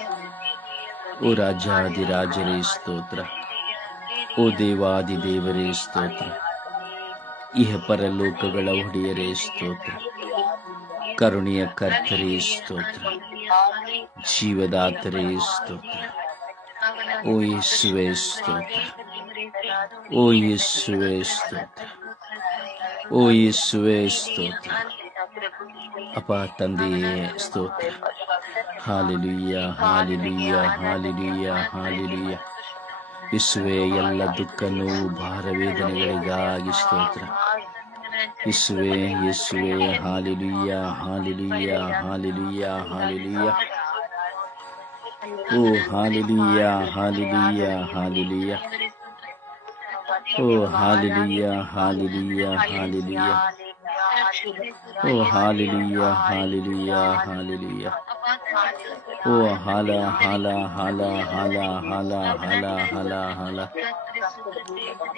ಓ ರಾಜಾದಿರಾಜರೇ ಸ್ತೋತ್ರ, ಓ ದೇವಾದಿದೇವರೇ ಸ್ತೋತ್ರ, ಇಹ ಪರಲೋಕಗಳ ಒಡೆಯರೇ ಸ್ತೋತ್ರ, ಕರುಣೆಯ ಕರ್ತರೇ ಸ್ತೋತ್ರ, ಜೀವದಾತರೇ ಸ್ತೋತ್ರ. ಓ ಯೇಸುವೇ ಸ್ತೋತ್ರ, ಓ ಯೇಸುವೇ ಸ್ತೋತ್ರ, ಓ ಯೇಸುವೇ ಸ್ತೋತ್ರ. ಅಪ್ಪ ತಂದೆಯೇ ಸ್ತೋತ್ರ. Hallelujah, hallelujah, hallelujah, hallelujah. ಯೇಸುವೇ ಎಲ್ಲ ದುಃಖ ನೋವು ಭಾರ ವೇದನೆಗಳಿಗಾಗಿ ಸ್ತೋತ್ರ. ಯೇಸುವೇ, ಯೇಸುವೇ, ಹಾಲೆಲೂಯ, ಹಾಲೆಲೂಯ, ಹಾಲೆಲೂಯ, ಹಾಲೆಲೂಯ. ಓ ಹಾಲೆಲೂಯ, ಹಾಲೆಲೂಯ, ಹಾಲೆಲೂಯ. ಓ ಹಾಲೆಲೂಯ, ಹಾಲೆಲೂಯ, ಹಾಲೆಲೂಯ. ಓ ಹಾಲೆಲೂಯ, ಹಾಲೆಲೂಯ, ಹಾಲೆಲೂಯ. ಓ ಹಾಲ ಹಾಲ ಹಾಲ ಹಾಲ ಹಾಲ ಹಾಲ ಹಾಲ ಹಾಲ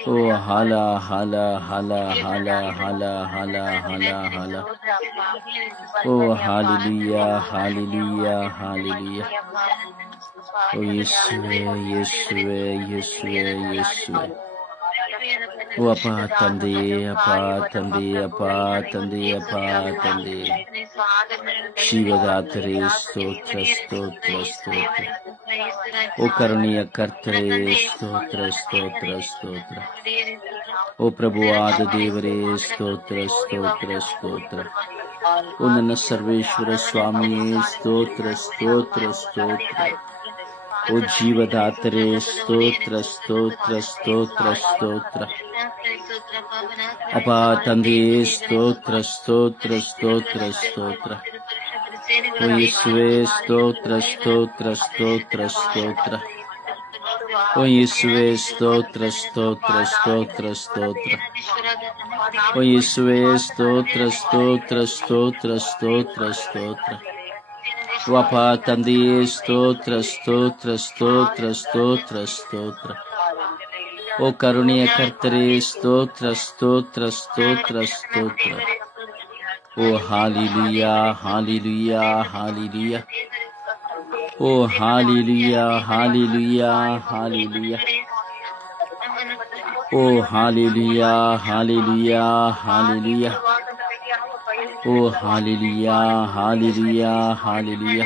ಓ ಹಾಲ ಹಾಲ ಹಾಲ ಹಾಲ ಹಾಲ ಹಾಲ ಹಾಲ ಹಾಲ ಓ ಹಾಲಿಲುಯ್ಯ ಹಾಲಿಲುಯ್ಯ ಹಾಲಿಲುಯ್ಯ ಓ ಯೇಸುವೆ ಯೇಸುವೆ ಯೇಸುವೆ ಯೇಸುವೆ ಓ ಅಪ್ಪ ತಂದೆಯೇ ಅಪ್ಪ ತಂದೆಯೇ ಅಪ್ಪ ತಂದೆಯೇ ಅಪ್ಪ ತಂದೆಯೇ ಜೀವದಾತರೇ ಸ್ತೋತ್ರ ಸ್ತೋತ್ರ ಸ್ತೋತ್ರ ಓ ಕರುಣೆಯ ಕರ್ತರೇ ಸ್ತೋತ್ರ ಸ್ತೋತ್ರ ಸ್ತೋತ್ರ ಓ ಪ್ರಭುವಾದ ದೇವರೇ ಸ್ತೋತ್ರ ಸ್ತೋತ್ರ ಸ್ತೋತ್ರ ಓ ನನ್ನ ಸರ್ವೇಶ್ವರ ಸ್ವಾಮಿಯೇ ಸ್ತೋತ್ರ ಸ್ತೋತ್ರ ಸ್ತೋತ್ರ ಓ ಜೀವದಾತರೇ ಸ್ತೋತ್ರ ಸ್ತೋತ್ರ ಸ್ತೋತ್ರ ಸ್ತೋತ್ರ ಅಪ ತಂದೆಯೇ ಸ್ತೋತ್ರ ಸ್ತೋತ್ರ ಸ್ತೋತ್ರ ಸ್ತೋತ್ರ ಓ ಯೇಸುವೇ ಸ್ತೋತ್ರ ಸ್ತೋತ್ರ ಸ್ತೋತ್ರ ಸ್ತೋತ್ರ ಓ ಯೇಸುವೇ ಸ್ತೋತ್ರ ಸ್ತೋತ್ರ ಸ್ತೋತ್ರ ಸ್ತೋತ್ರ ಓ ಯೇಸುವೇ ಸ್ತೋತ್ರ ಸ್ತೋತ್ರ ಸ್ತೋತ್ರ ಸ್ತೋತ್ರ ಸ್ತೋತ್ರ ಅಪ ತಂದೆಯೇ ಸ್ತೋತ್ರ ಸ್ತೋತ್ರ ಸ್ತೋತ್ರ ಸ್ತೋತ್ರ ಸ್ತೋತ್ರ ಓ ಕರುಣೆಯ ಕರ್ತರೇ ಸ್ತೋತ್ರ ಸ್ತೋತ್ರ ಸ್ತೋತ್ರ ಸ್ತೋತ್ರ ಓ ಹಾಲಿಲುಯ್ಯ ಹಾಲಿಲುಯ್ಯ ಹಾಲಿಲುಯ್ಯ ಓ ಹಾಲಿಲುಯ್ಯ ಹಾಲಿಲುಯ್ಯ ಹಾಲಿಲುಯ್ಯ ಓ ಹಾಲಿಲುಯ್ಯ ಹಾಲಿಲುಯ್ಯ ಹಾಲಿಲುಯ್ಯ ಓ ಹಾಲಿಲುಯ್ಯ ಹಾಲಿಲುಯ್ಯ ಹಾಲಿಲುಯ್ಯ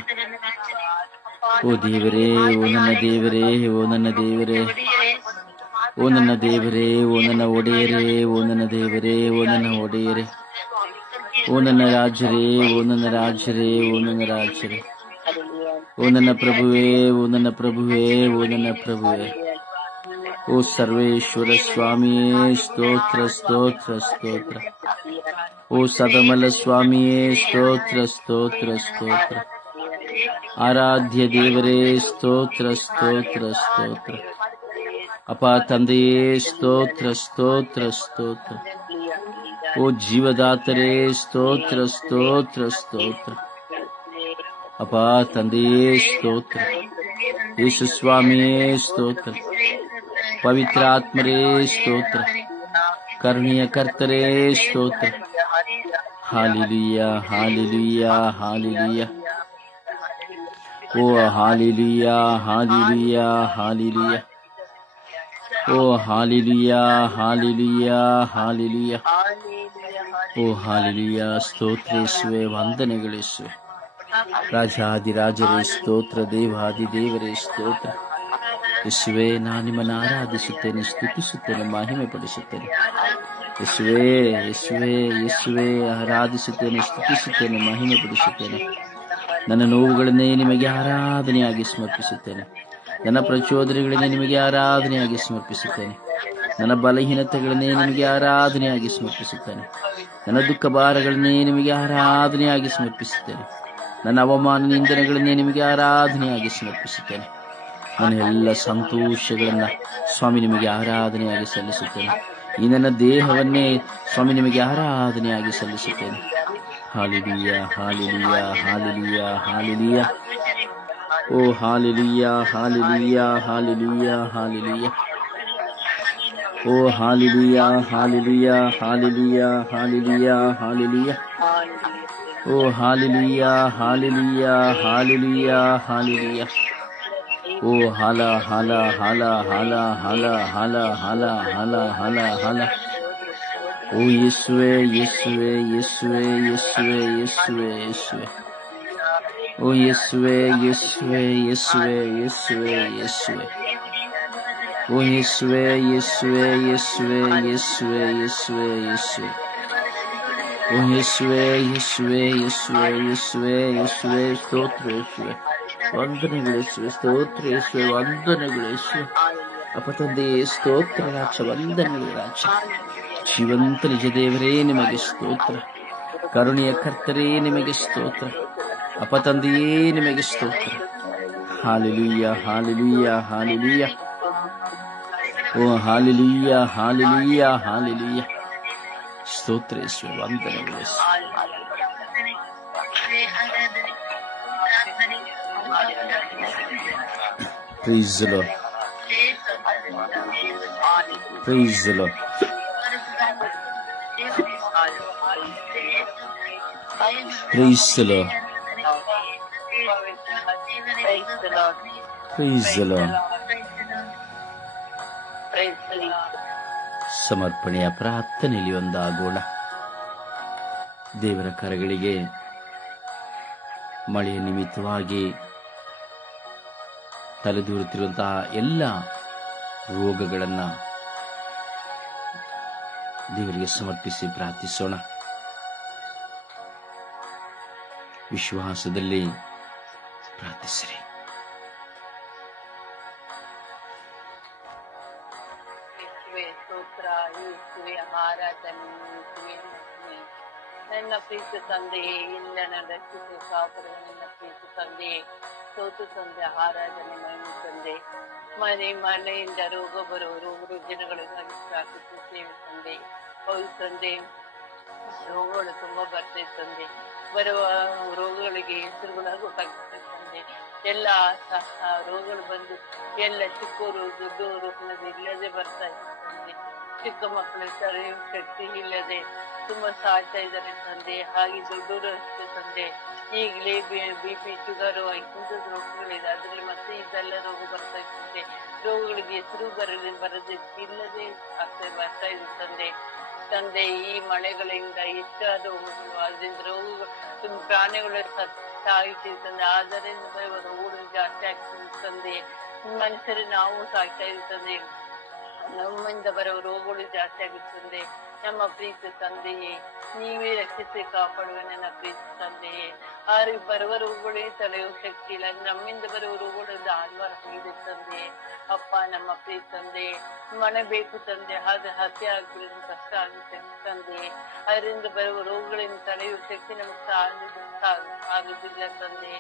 ಓ ದೇವರೇ ಓ ನನ್ನ ದೇವರೇ ಓ ನನ್ನ ದೇವರೇ ಓ ನನ್ನ ದೇವರೇ ಓ ನನ್ನ ಒಡೆಯರೇ ಓ ನನ್ನ ದೇವರೇ ಓ ನನ್ನ ಒಡೆಯರೇ ಓ ನನ್ನ ರಾಜರೇ ಓ ನನ್ನ ರಾಜರೇ ಓ ನನ್ನ ರಾಜರೇ ಓ ನನ್ನ ಪ್ರಭುವೇ ಓ ನನ್ನ ಪ್ರಭುವೇ ಓ ನನ್ನ ಪ್ರಭುವೇ ಓ ಸರ್ವೇಶ್ವರ ಸ್ವಾಮಿಯೇ ಸ್ತೋತ್ರ ಸ್ತೋತ್ರ ಸ್ತೋತ್ರ ಓ ಸದಮಲ ಸ್ವಾಮಿಯೇ ಸ್ತೋತ್ರ ಸ್ತೋತ್ರ ಸ್ತೋತ್ರ ಆರಾಧ್ಯ ದೇವರೇ ಸ್ತೋತ್ರ ಸ್ತೋತ್ರ ಸ್ತೋತ್ರ ಅಪ ತಂದೆಯೇ ಸ್ತೋತ್ರ ಸ್ತೋತ್ರ ಸ್ತೋತ್ರ ಓ ಜೀವದಾತರೇ ಸ್ತೋತ್ರ ಸ್ತೋತ್ರ ಸ್ತೋತ್ರ ಅಪ ತಂದೆಯೇ ಸ್ತೋತ್ರ ಯೇಸು ಸ್ವಾಮಿಯೇ ಸ್ತೋತ್ರ ಪವಿತ್ರಾತ್ಮರೇ ಸ್ತೋತ್ರ ಕರುಣೆಯ ಕರ್ತರೇ ಸ್ತೋತ್ರ ಹಾಲಿಲುಯ್ಯ ಹಾಲಿಲುಯ್ಯ ಹಾಲಿಲುಯ್ಯ ಓ ಹಾಲಿಲುಯ್ಯ ಹಾಲಿಲುಯ್ಯ ಹಾಲಿಲುಯ್ಯ ಓ ಹಾಲಿಲುಯ್ಯ ಹಾಲಿಲುಯ್ಯ ಹಾಲಿಲುಯ್ಯ ಓ ಹಾಲಿಲುಯ್ಯ ಸ್ತೋತ್ರೇಶ್ವೇ ವಂದನೆಗಳೇಶ್ವೇ ರಾಜಾದಿರಾಜರೇ ಸ್ತೋತ್ರ ದೇವಾದಿ ದೇವರೇ ಸ್ತೋತ್ರ ಯೇಸುವೇ ನಾನು ನಿಮ್ಮನ್ನು ಆರಾಧಿಸುತ್ತೇನೆ ಸ್ತುತಿಸುತ್ತೇನೆ ಮಹಿಮೆ ಪಡಿಸುತ್ತೇನೆ ಯೇಸುವೇ ಯೇಸುವೇ ಯೇಸುವೇ ಆರಾಧಿಸುತ್ತೇನೆ ಸ್ತುತಿಸುತ್ತೇನೆ ಮಹಿಮೆ ಪಡಿಸುತ್ತೇನೆ ನನ್ನ ನೋವುಗಳನ್ನೇ ನಿಮಗೆ ಆರಾಧನೆಯಾಗಿ ಸಮರ್ಪಿಸುತ್ತೇನೆ ನನ್ನ ಪ್ರಚೋದನೆಗಳನ್ನೇ ನಿಮಗೆ ಆರಾಧನೆಯಾಗಿ ಸಮರ್ಪಿಸುತ್ತೇನೆ ನನ್ನ ಬಲಹೀನತೆಗಳನ್ನೇ ನಿಮಗೆ ಆರಾಧನೆಯಾಗಿ ಸಮರ್ಪಿಸುತ್ತೇನೆ ನನ್ನ ದುಃಖ ಭಾರಗಳನ್ನೇ ನಿಮಗೆ ಆರಾಧನೆಯಾಗಿ ಸಮರ್ಪಿಸುತ್ತೇನೆ ನನ್ನ ಅವಮಾನ ನಿಂದನೆಗಳನ್ನೇ ನಿಮಗೆ ಆರಾಧನೆಯಾಗಿ ಸಮರ್ಪಿಸುತ್ತೇನೆ ನನ್ನ ಎಲ್ಲ ಸಂತೋಷಗಳನ್ನ ಸ್ವಾಮಿ ನಿಮಗೆ ಆರಾಧನೆಯಾಗಿ ಸಲ್ಲಿಸುತ್ತೇನೆ ಈ ನನ್ನ ದೇಹವನ್ನೇ ಸ್ವಾಮಿ ನಿಮಗೆ ಆರಾಧನೆಯಾಗಿ ಸಲ್ಲಿಸುತ್ತೇನೆ ಹಾಲಿಲುಯ್ಯ ಹಾಲಿಲುಯ್ಯ ಹಾಲಿಲುಯ್ಯ ಹಾಲಿಲುಯ್ಯ ಓ ಹಾಲಿಲುಯ್ಯ ಹಾಲಿಲುಯ್ಯ ಹಾಲಿಲುಯ್ಯ ಹಾಲಿಲುಯ್ಯ ಓ ಹಾಲಿಲುಯ್ಯ ಹಾಲಿಲುಯ್ಯ ಹಾಲಿಲುಯ್ಯ ಹಾಲಿಲುಯ್ಯ ಹಾಲಿಲುಯ್ಯ ಓ ಹಾಲಿಲುಯ್ಯ ಹಾಲಿಲುಯ್ಯ ಹಾಲಿಲುಯ್ಯ ಹಾಲಿಲುಯ್ಯ ಓ ಹಾಲ ಹಾಲ ಹಾಲ ಹಾಲ ಹಾಲ ಹಾಲ ಹಾಲ ಹಾಲ ಹಾಲ ಹಾಲ ಓ ಯೇಸುವೆ ಯೇಸುವೆ ಯೇಸುವೆ ಯೇಸುವೆ ಯೇಸುವೆ ಯೇಸುವೆ ಓ ಯೇಸುವೆ ಯೇಸುವೆ ಯೇಸುವೆ ಯೇಸುವೆ ಯೇಸುವೆ ಓ ಯೇಸುವೆ ಯೇಸುವೆ ಯೇಸುವೆ ಯೇಸುವೆ ಯೇಸುವೆ ಯೇಸುವೆ ಓ ಯೇಸುವೆ ಯೇಸುವೆ ಯೇಸುವೆ ಯೇಸುವೆ ಯೇಸುವೆ ಸ್ತೋತ್ರ ಯೇಸುವೆ ವಂದನೆಗಳು ಯೇಸುವೆ ಸ್ತೋತ್ರ ಯೇಸುವೆ ವಂದನೆಗಳು ಯೇಸುವೆ ಅಪ್ಪ ತಂದೆಯೇ ಸ್ತೋತ್ರ ರಾಜ ವಂದನೆಗಳು ರಾಜ ಜೀವಂತ ನಿಜ ದೇವರೇ ನಿಮಗೆ ಸ್ತೋತ್ರ ಕರುಣೆಯ ಕರ್ತರೇ ನಿಮಗೆ ಸ್ತೋತ್ರ ಅಪ್ಪ ತಂದೆಯೇ ನಿಮಗೆ ಸ್ತೋತ್ರ ಹಾಲೆಲೂಯ ಹಾಲೆಲೂಯ ಹಾಲೆಲೂಯ ಓ ಹಾಲೆಲೂಯ ಹಾಲೆಲೂಯ ಹಾಲೆಲೂಯ ಸ್ತೋತ್ರ ಯೇಸುವೆ ವಂದನೆಗಳು ಯೇಸುವೆ Praise the Lord. Praise the Lord. Praise the Lord. Praise the Lord. ಸಮರ್ಪಣೆಯ ಪ್ರಾರ್ಥನೆಯಲ್ಲಿ ಒಂದಾಗೋಣ. ದೇವರ ಕರಗಳಿಗೆ ಮಳೆಯ ನಿಮಿತ್ತವಾಗಿ ತಲೆದೂರುತ್ತಿರುವಂತಹ ಎಲ್ಲ ರೋಗಗಳನ್ನು ದೇವರಿಗೆ ಸಮರ್ಪಿಸಿ ಪ್ರಾರ್ಥಿಸೋಣ. ವಿಶ್ವಾಸದಲ್ಲಿ ಪ್ರಾರ್ಥಿಸಿರಿ. ನನ್ನ ಪ್ರೀತಿ ತಂದೆಯೇ, ಇಲ್ಲ ನನ್ನ ರಕ್ಷಿಸಿ ಕಾಪಾಡುವ ನನ್ನ ಪ್ರೀತಿ ತಂದೆಯೇ, ಸೋತು ತಂದೆ ಆರಾಧನೆ ಮಹಿಮೆ ತಂದೆ. ಮನೆಯಿಂದ ರೋಗ ಬರುವ ರೋಗ ರುಜಿನಗಳನ್ನು ಪ್ರಾರ್ಥಿಸುತ್ತೇವೆ ತಂದೆ. ಹೌದು ತಂದೆ, ರೋಗಗಳು ತುಂಬಾ ಬರ್ತದೆ ತಂದೆ. ಬರುವ ರೋಗಗಳಿಗೆ ಹೆಸರುಗಳಾಗ ಗೊತ್ತಾಗ್ತದೆ ತಂದೆ. ಎಲ್ಲ ರೋಗಗಳು ಬಂದು ಎಲ್ಲ ಚಿಕ್ಕವರು ದೊಡ್ಡವರು ಇಲ್ಲದೆ ಬರ್ತಾ ಇದೆ ತಂದೆ. ಚಿಕ್ಕ ಮಕ್ಕಳು ತಡೆಯುವ ಶಕ್ತಿ ಇಲ್ಲದೆ ತುಂಬಾ ಸಾಯ್ತಾ ಇದ್ದಾರೆ ತಂದೆ. ಹಾಗೆ ದೊಡ್ಡವರು ಅಷ್ಟೇ ತಂದೆ. ಈಗಲೇ BP ಶುಗರ್ ಇಂಥ ರೋಗಗಳಿದೆ, ಅದ್ರಲ್ಲಿ ಮತ್ತೆ ಇದೆಲ್ಲ ರೋಗ ಬರ್ತಾ ಇರ್ತದೆ. ರೋಗಗಳಿಗೆ ಹೆಸರು ಬರದೆ ಇಲ್ಲದೆ ಬರ್ತಾ ಇದೆ ತಂದೆ. ತಂದೆ, ಈ ಮಳೆಗಳಿಂದ ಹೆಚ್ಚಾದ ರೋಗಗಳು, ಅದರಿಂದ ರೋಗಗಳು ಪ್ರಾಣಿಗಳು ಸಾಯ್ತಿದೆ ತಂದೆ. ಆದ್ದರಿಂದ ರೋಗಗಳು ಜಾಸ್ತಿ ಆಗ್ತದೆ ತಂದೆ. ಮನುಷ್ಯರು ನಾವು ಸಾಯ್ತಾ ಇರ್ತದೆ. ನಮ್ಮಿಂದ ಬರುವ ರೋಗಗಳು ಜಾಸ್ತಿ ಆಗುತ್ತದೆ. ನಮ್ಮ ಪ್ರೀತಿ ತಂದೆಯೇ, ನೀವೇ ರಕ್ಷಿಸಿ ಕಾಪಾಡುವ ನನ್ನ ಪ್ರೀತಿ ತಂದೆಯೇ. ಅವ್ರಿಗೆ ಬರುವ ರೋಗಗಳೇ ತಡೆಯುವ ಶಕ್ತಿ ಇಲ್ಲ, ನಮ್ಮಿಂದ ಬರುವ ರೋಗಗಳಿಂದ ಆಲ್ವಾರ ಇದೆ ತಂದೆಯೇ. ಅಪ್ಪ, ನಮ್ಮ ಪ್ರೀತಿ ತಂದೆಯೇ, ಮಳೆ ಬೇಕು ತಂದೆ, ಆದ್ರೆ ಹತ್ಯೆ ಆಗ್ಬಿಡಿದ್ರೆ ಕಷ್ಟ ಆಗುತ್ತೆ ತಂದೆಯೇ. ಅದರಿಂದ ಬರುವ ರೋಗಗಳಿಂದ ತಡೆಯುವ ಶಕ್ತಿ ನಮ್ಗೆ ಆಗುದಿಲ್ಲ ತಂದೆ.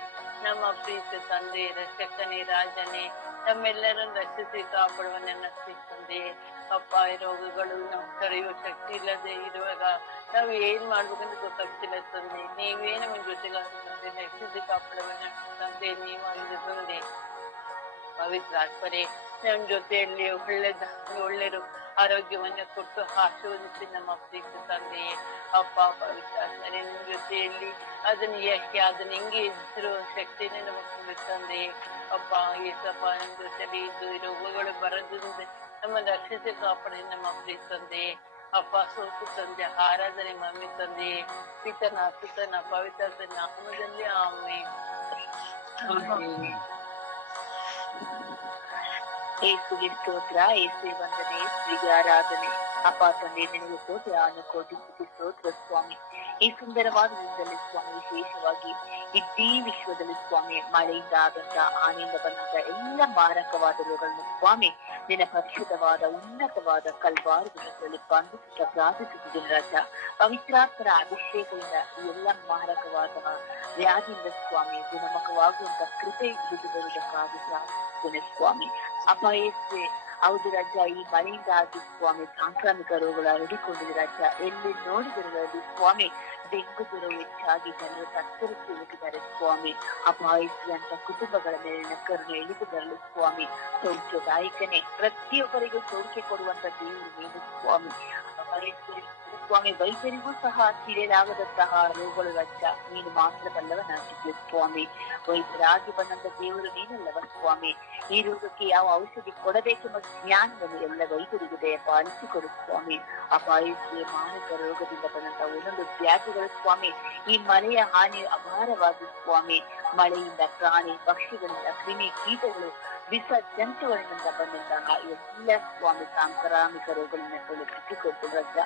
ನಮ್ಮ ಪ್ರೀತಿ ತಂದೆ, ರಕ್ಷಕನೇ, ರಾಜನೇ, ನಮ್ಮೆಲ್ಲರನ್ನು ರಕ್ಷಿಸಿ ಕಾಪಾಡುವ ನನ್ನ ಪ್ರೀತಿ ತಂದೆಯೇ. ಅಪ್ಪ, ಈ ರೋಗಗಳು ನಾವು ತಡೆಯುವ ಶಕ್ತಿ ಇಲ್ಲದೆ ಇರುವಾಗ ನಾವು ಏನ್ ಮಾಡ್ಬೇಕಂತ ಗೊತ್ತಾಗ್ತಿಲ್ಲ ತಂದೆ. ನೀವೇ ನಮ್ಮ ಜೊತೆಗಾರ ತಂದೆ, ರಕ್ಷಿಸಿ ಕಾಪಾಡುವ ನನ್ನ ತಂದೆ ನೀವಾಗಿದ್ದು ತಂದೆ. ಪವಿತ್ರ ಆತ್ಮರೇ, ನಮ್ಮ ಜೊತೆಯಲ್ಲಿ ಒಳ್ಳೆ ಆರೋಗ್ಯವನ್ನ ಕೊಟ್ಟು ಆಶೀರ್ವದಿಸಿ ನಮ್ಮ ಪ್ರೀತಿ ತಂದೆಯೇ. ಅಪ್ಪ, ಪವಿತ್ರ ಆತ್ಮರೇ, ನಿಮ್ಮ ಜೊತೆಯಲ್ಲಿ ಅದನ್ನ ಹೆಂಗೆ ಎದುರಿಸುವ ಶಕ್ತಿನೇ ನಮಗೆ ತಂದೆಯೇ. ಅಪ್ಪ, ಏಸಪ್ಪ, ನಮ್ಮ ಜೊತೆಯಲ್ಲಿ ಇದ್ದು ಈ ರೋಗಗಳು ಬರೋದ್ರಿಂದ ನಮ್ಮ ರಕ್ಷಿಸಿ ಕಾಪಾಡಿ ನಮ್ಮ ಪ್ರೀತಿ ತಂದೆಯೇ. ಅಪ್ಪ, ಸೋತು ತಂದೆ ಆರಾಧನೆ ಮಮ್ಮಿ ತಂದೆಯೇ. ಪಿತನ ಪವಿತ್ರ ನಾಮದಲ್ಲಿ ಆಮೆನ್. ಯೇಸುವಿಗೆ ಸ್ತೋತ್ರ, ಯೇಸುವೆ ವಂದನೆ, ಯೇಸುವಿಗೆ ಆರಾಧನೆ. ಅಪ್ಪ ತಂದೆ, ನಿನಗೆ ಕೋಟಿ ಸ್ತೋತ್ರ ಸ್ವಾಮಿ. ಈ ಸುಂದರವಾದ ದಿನದಲ್ಲಿ ಸ್ವಾಮಿ, ವಿಶೇಷವಾಗಿ ಇಡೀ ವಿಶ್ವದಲ್ಲಿ ಸ್ವಾಮಿ ಮಳೆಯಿಂದ ಆದಂತ ಹಾನಿಯಿಂದ ಬಂದಂತ ಎಲ್ಲ ಮಾರಕವಾದ ರೋಗಗಳನ್ನು ಸ್ವಾಮಿ ನಿನ್ನ ಪರಿಶುದ್ಧವಾದ ಉನ್ನತವಾದ ಕಲ್ವಾರು ದಿನಗಳಲ್ಲಿ ಬಂದು ಪ್ರಾರ್ಥಿಸುತ್ತಿದ್ದೇನೆ ರಾಜ. ಪವಿತ್ರಾತ್ಮರ ಅಭಿಷೇಕದಿಂದ ಈ ಎಲ್ಲ ಮಾರಕವಾದ ವ್ಯಾಧಿಯಿಂದ ಸ್ವಾಮಿ ಗುಣಮುಖವಾಗುವಂತ ಕೃಪೆ ಇಳಿದು ಬರುವುದಕ್ಕಾಗಿ ಪ್ರಾರ್ಥಿಸುತ್ತೇನೆ ಸ್ವಾಮಿ. ಅಪ್ಪ ಯೇಸುವೆ, ಹೌದು ರಾಜ, ಈ ಮಳೆಯಿಂದಾಗಿ ಸ್ವಾಮಿ ಸಾಂಕ್ರಾಮಿಕ ರೋಗಗಳು ಹರಡಿಕೊಂಡಿದೆ ರಾಜ. ಎಲ್ಲಿ ನೋಡಿದರೆ ಸ್ವಾಮಿ ಡೆಂಗು ಜ್ವರವು ಹೆಚ್ಚಾಗಿ ಜನರು ತತ್ತರಿಸಿ ಹೋಗಿದ್ದಾರೆ ಸ್ವಾಮಿ. ಅಪಾಯಿಸುವಂತ ಕುಟುಂಬಗಳ ಮೇಲಿನ ಕರುಣೆ ಇಳಿದು ಬರಲು ಸ್ವಾಮಿ. ಸೌಖ್ಯದಾಯಕನೇ, ಪ್ರತಿಯೊಬ್ಬರಿಗೂ ಸೌಖ್ಯ ಕೊಡುವಂತ ದೇವರು ನೀನು ಸ್ವಾಮಿ. ಸ್ವಾಮಿ, ವೈದ್ಯರಿಗೂ ಸಹ ತಿಳಿಯಲಾಗದಂತಹ ರೋಗಗಳು ರಾಜ ನೀನು ಮಾತ್ರ ಬಲ್ಲವನಾಗಿದ್ದೆ ಸ್ವಾಮಿ. ವೈದ್ಯರಾಗಿ ಬಂದಂತ ದೇವರು ನೀನಲ್ಲವ ಸ್ವಾಮಿ. ಈ ರೋಗಕ್ಕೆ ಯಾವ ಔಷಧಿ ಕೊಡಬೇಕೆಂಬ ಜ್ಞಾನವನ್ನು ಎಲ್ಲ ವೈದ್ಯರಿಗೆ ದಯಪಾಲಿಸಿಕೊಡು ಸ್ವಾಮಿ. ಅಪಾಯಿಸುವ ಮಾನಕ ರೋಗದಿಂದ ಬಂದಂತ ಒಂದೊಂದು ವ್ಯಾಧಿಗಳು ಸ್ವಾಮಿ ಈ ಮಳೆಯ ಹಾನಿ ಅಪಾರವಾಗಿ ಸ್ವಾಮಿ. ಮಳೆಯಿಂದ ಪ್ರಾಣಿ ಪಕ್ಷಿಗಳಿಂದ ಕ್ರಿಮಿ ಕೀಟಗಳು ವಿಷ ಜಂತುಗಳಿಂದ ಬಂದಂತಹ ಎಲ್ಲ ಸ್ವಾಮಿ ಸಾಂಕ್ರಾಮಿಕ ರೋಗಗಳಿಂದ ತೊಲಗಿಸಿಕೊಟ್ಟು ರಾಜ.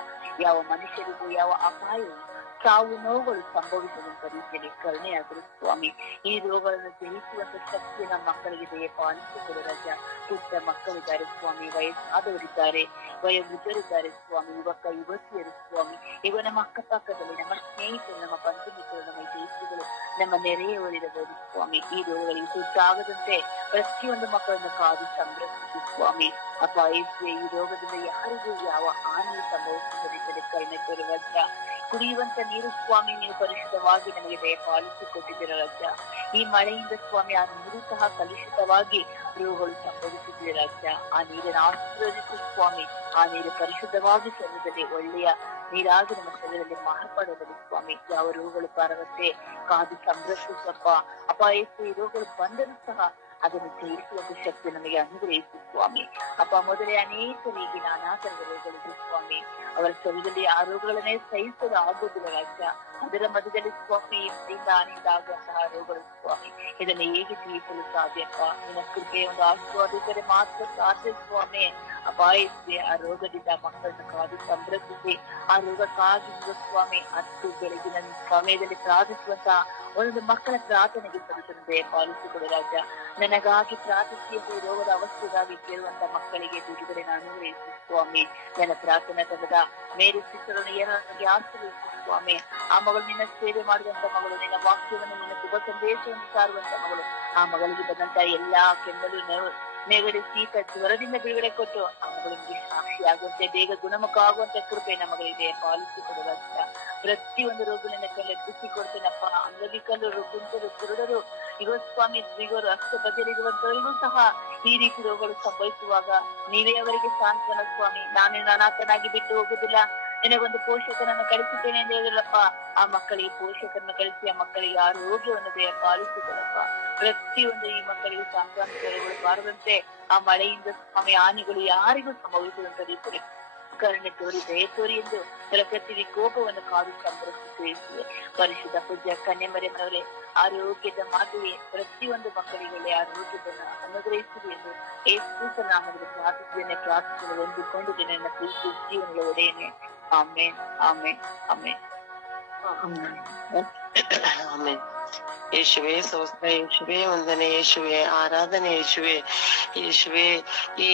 ಯಾವ ಮನುಷ್ಯರಿಗೂ ಯಾವ ಅಪಾಯವು ಸಾವು ನೋವುಗಳು ಸಂಭವಿಸುವಂತ ರೀತಿಯಲ್ಲಿ ಕರುಣೆಯಾಗಲು ಸ್ವಾಮಿ. ಈ ರೋಗಗಳನ್ನು ಜಯಿಸುವಂತ ಶಕ್ತಿ ನಮ್ಮ ಮಕ್ಕಳಿಗೆ ದಯಪಾಲಿಸಿಕೊಡು ರಾಜ. ಪುಟ್ಟ ಮಕ್ಕಳಿದ್ದಾರೆ ಸ್ವಾಮಿ, ವಯಸ್ಸಾದವರಿದ್ದಾರೆ, ವಯೋವೃದ್ಧರಿದ್ದಾರೆ ಸ್ವಾಮಿ, ಯುವಕ ಯುವತಿಯರು ಸ್ವಾಮಿ. ಈಗ ನಮ್ಮ ಅಕ್ಕಪಕ್ಕದಲ್ಲಿ ನಮ್ಮ ಸ್ನೇಹಿತರು, ನಮ್ಮ ಬಂಧು ಮಿತ್ರರು, ನಮ್ಮ ದೇಶಗಳು, ನಮ್ಮ ನೆರೆಯವರಿರಬಹುದು ಸ್ವಾಮಿ. ಈ ರೋಗಗಳಿಗೆ ತುತ್ತಾಗದಂತೆ ಪ್ರತಿಯೊಂದು ಮಕ್ಕಳನ್ನು ಕಾದು ಸಂರಕ್ಷಿಸಿ ಸ್ವಾಮಿ. ಅಪ್ಪ ಯೇಸುವೆ, ಈ ರೋಗದಿಂದ ಯಾರಿಗೂ ಯಾವ ಹಾನಿ ಸಂಭವಿಸುತ್ತದೆ ಕರುಣೆ ತೋರು ರಾಜ. ಕುಡಿಯುವಂತ ನೀರು ಸ್ವಾಮಿ ನೀವು ಪರಿಶುದ್ಧವಾಗಿ ನಮಗೆ ದಯಪಾಲಿಸಿಕೊಟ್ಟಿದ್ದೀರ ರಾಜ. ಈ ಮಳೆಯಿಂದ ಸ್ವಾಮಿ ಆ ನೀರು ಸಹ ಕಲುಷಿತವಾಗಿ ರೋಗಗಳು ಸಂಭವಿಸುತ್ತಿದೆ ರಾಜ. ಆ ನೀರನ್ನು ಆಶೀರ್ವದಿಸು ಸ್ವಾಮಿ. ಆ ನೀರು ಪರಿಶುದ್ಧವಾಗಿ ಶರೀರದಲ್ಲಿ ಒಳ್ಳೆಯ ನೀರಾಗಿ ನಮ್ಮ ಶರೀರದಲ್ಲಿ ಮಾರ್ಪಡೋದಲ್ಲಿ ಸ್ವಾಮಿ. ಯಾವ ರೋಗಗಳು ಬಾರದಂತೆ ಕಾದು ಸಂರಕ್ಷಿಸಪ್ಪ. ಅಪಾಯಕ್ಕೆ ಈ ರೋಗಗಳು ಬಂದರೂ ಸಹ ಅದನ್ನು ಜಯಿಸುವಂತ ಶಕ್ತಿ ನಮಗೆ ಅನುಗ್ರಹಿಸು ಸ್ವಾಮಿ. ಅಪ್ಪ ಮೊದಲೇ ಅನೇಕರಿಗೆ ನಾನಾ ತರದ ರೋಗಗಳಿದೆ ಸ್ವಾಮಿ. ಅವರ ಶರೀರದಲ್ಲಿ ಆ ರೋಗಗಳನ್ನೇ ಸಹಿಸಲು ಆಗುವುದಿಲ್ಲ ರಾಜ್ಯ. ಅದರ ಮಧ್ಯದಲ್ಲಿ ಸ್ವಾಮಿ ಹಾನಿಯಿಂದ ಆಗುವಂತಹ ರೋಗಗಳು ಸ್ವಾಮಿ, ಇದನ್ನು ಹೇಗೆ ಜಯಿಸಲು ಸಾಧ್ಯಪ್ಪ? ನಿನ್ನ ಕೃಪೆಯ ಒಂದು ಆಶೀರ್ವಾದ ಇದ್ದರೆ ಮಾತ್ರ ಸಾಧ್ಯ ಸ್ವಾಮಿ. ಅಪಾಯಿಸಿ ಆ ರೋಗದಿಂದ ಮಕ್ಕಳನ್ನು ಕಾದು ಸಂರಕ್ಷಿಸಿ ಆ ರೋಗ ಕಾದಿರುವ ಸ್ವಾಮಿ ಅಷ್ಟು ಬೆಳಗಿನ ಸಮಯದಲ್ಲಿ ಪ್ರಾರ್ಥಿಸುವಂತಹ ಒಂದೊಂದು ಮಕ್ಕಳ ಪ್ರಾರ್ಥನೆಗೆ ಸಲ್ಲಿಸದೆ ಪಾಲಿಸಿಕೊಡು ರಾಜ. ನನಗಾಗಿ ಪ್ರಾರ್ಥಿಸಿ ರೋಗದ ಅವಸ್ಥೆಗಾಗಿ ಕೇಳುವಂತ ಮಕ್ಕಳಿಗೆ ಬಿಡುಗಡೆ ನಾನು ಅನುಗ್ರಹಿಸು ಸ್ವಾಮಿ. ನನ್ನ ಪ್ರಾರ್ಥನಾ ತಂಡದ ಮೇರೆ ಶಿಕ್ಷರನ್ನು ಏನಾಗಿ ಆಶ್ರಯಿಸು ಸ್ವಾಮಿ. ಆ ಮಗಳು ನಿನ್ನ ಸೇವೆ ಮಾಡುವಂತ ಮಗಳು, ನಿನ್ನ ವಾಕ್ಯವನ್ನು, ನಿನ್ನ ಶುಭ ಸಂದೇಶವನ್ನು ಸಾರುವಂತ ಮಗಳು, ಆ ಮಗಳಿಗೆ ಬಂದಂತ ಎಲ್ಲಾ ಕೆಮ್ಮಲು ನೆಗಡಿ ಶೀತ ಜ್ವರದಿಂದ ಬಿಡುಗಡೆ ಕೊಟ್ಟು ಆ ಮಗಳಿಗೆ ಸಾಕ್ಷಿಯಾಗುವಂತೆ ಬೇಗ ಗುಣಮುಖ ಆಗುವಂತ ಕೃಪೆ ನಮಗಳಿದೆ ಪಾಲಿಸಿಕೊಡುವ. ಪ್ರತಿಯೊಂದು ರೋಗದಿಂದ ಕಲ್ಲೆತ್ತಿಸಿ ಕೊಡ್ತೇನಪ್ಪ. ಅಂಗವಿಕಲರು, ಕುಂಟರು, ಕುರುಡರು, ಈಗ ಸ್ವಾಮಿ ಶ್ರೀಗರು, ಅಷ್ಟ ಬದಿಯಲ್ಲಿರುವಂತವರಿಗೂ ಸಹ ಈ ರೀತಿ ರೋಗಗಳು ಸಂಭವಿಸುವಾಗ ನೀವೇ ಅವರಿಗೆ ಸಾಂತ್ವನ ಸ್ವಾಮಿ. ನಾನು ಅನಾಥನಾಗಿ ಬಿಟ್ಟು ಹೋಗುದಿಲ್ಲ, ನಿನಗೊಂದು ಪೋಷಕರನ್ನು ಕಳಿಸುತ್ತೇನೆ ಎಂದು ಹೇಳಿಲ್ಲಪ್ಪ. ಆ ಮಕ್ಕಳಿಗೆ ಪೋಷಕರನ್ನು ಕಳಿಸಿ ಆ ಮಕ್ಕಳಿಗೆ ಆರೋಗ್ಯವನ್ನು ಪಾಲಿಸಿಕೊಳ್ಳಪ್ಪ. ಪ್ರತಿಯೊಂದು ಈ ಮಕ್ಕಳಿಗೆ ಸಾಂಕ್ರಾಮಿಕಗಳು ಬಾರದಂತೆ ಆ ಮಳೆಯಿಂದ ಸ್ವಾಮಿ ಹಾನಿಗಳು ಯಾರಿಗೂ ಸಂಭವಿಸುವಂತ ರೀತಿಯಲ್ಲಿ ಕರುಣೆ ತೋರಿ ದಯ ತೋರಿ ಎಂದು ಪ್ರಕೃತಿ ವಿಕೋಪವನ್ನು ಕಾದು ಸಂರಕ್ಷಿಸುವೆ. ಪರಿಶುದ್ಧ ಪೂಜ್ಯ ಕನ್ಯಮರಿಯವರೇ, ಆರೋಗ್ಯದ ಮಾತುವೆ ಪ್ರತಿಯೊಂದು ಮಕ್ಕಳಿಗೆ ಆರೋಗ್ಯವನ್ನು ಅನುಗ್ರಹಿಸುವುದು ಎಂದು ಯೇಸು ನಾಮದಲ್ಲಿ ಪ್ರಾರ್ಥಿಸಲು ಹೊಂದಿಕೊಂಡು ನನ್ನ ಪ್ರೀತಿ ಜೀವನದ ಒಡೆಯನೆ. ಆಮೇನ್, ಆಮೇನ್, ಆಮೇನ್, ಆಮೇನ್. ಯೇಸುವೆ ಸ್ತೋತ್ರ, ಯೇಸುವೆ ವಂದನೆ, ಯೇಸುವೆ ಆರಾಧನೆ, ಯೇಸುವೆ ಯೇಸುವೆ ಈ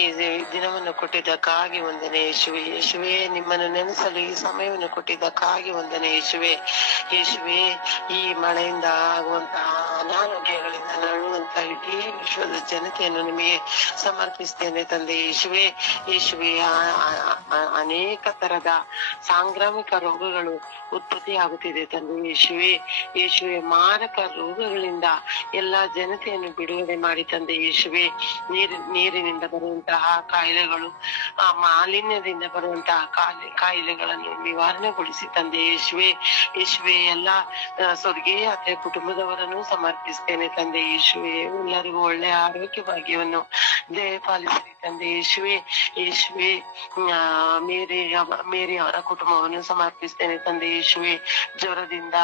ದಿನವನ್ನು ಕೊಟ್ಟಿದ್ದಕ್ಕಾಗಿ ವಂದನೆ ಯೇಸುವೆ. ಯೇಸುವೆ ನಿಮ್ಮನ್ನು ನೆನೆಸಲು ಈ ಸಮಯವನ್ನು ಕೊಟ್ಟಿದ್ದಕ್ಕಾಗಿ ವಂದನೆ ಯೇಸುವೆ. ಯೇಸುವೆ ಈ ಮಳೆಯಿಂದ ಆಗುವಂತಹ ಅನಾರೋಗ್ಯಗಳಿಂದ ನರಳುವಂತಹ ಇಡೀ ವಿಶ್ವದ ಜನತೆಯನ್ನು ನಿಮಗೆ ಸಮರ್ಪಿಸ್ತೇನೆ ತಂದೆ ಯೇಸುವೆ. ಯೇಸುವೆ ಅನೇಕ ತರದ ಸಾಂಕ್ರಾಮಿಕ ರೋಗಗಳು ಉತ್ಪತ್ತಿ ಆಗುತ್ತಿದೆ ತಂದೆ ಯೇಸುವೆ. ಯೇಸುವೆ ಮಾರಕ ರೋಗಗಳಿಂದ ಎಲ್ಲಾ ಜನತೆಯನ್ನು ಬಿಡುಗಡೆ ಮಾಡಿ ತಂದೆ ಯೇಸುವೆ. ನೀರಿನಿಂದ ಬರುವಂತಹ ಕಾಯಿಲೆಗಳು, ಮಾಲಿನ್ಯದಿಂದ ಬರುವಂತಹ ಕಾಯಿಲೆಗಳನ್ನು ನಿವಾರಣೆಗೊಳಿಸಿ ತಂದೆ ಯೇಸುವೆ. ಯೇಸುವೆ ಎಲ್ಲಾ ಸ್ವರ್ಗೀಯ ಯಾತ್ರೆ ಕುಟುಂಬದವರನ್ನು ಸಮರ್ಪಿಸ್ತೇನೆ ತಂದೆ ಯೇಸುವೆ. ಎಲ್ಲರಿಗೂ ಒಳ್ಳೆಯ ಆರೋಗ್ಯ ಭಾಗ್ಯವನ್ನು ದಯಪಾಲಿಸಿ ತಂದೆ ಯೇಸುವೆ. ಯೇಸುವೆ ಮೇರಿ ಅವರ ಕುಟುಂಬವನ್ನು ಸಮರ್ಪಿಸ್ತೇನೆ ತಂದೆ ಯೇಸುವೆ. ಜ್ವರದಿಂದ,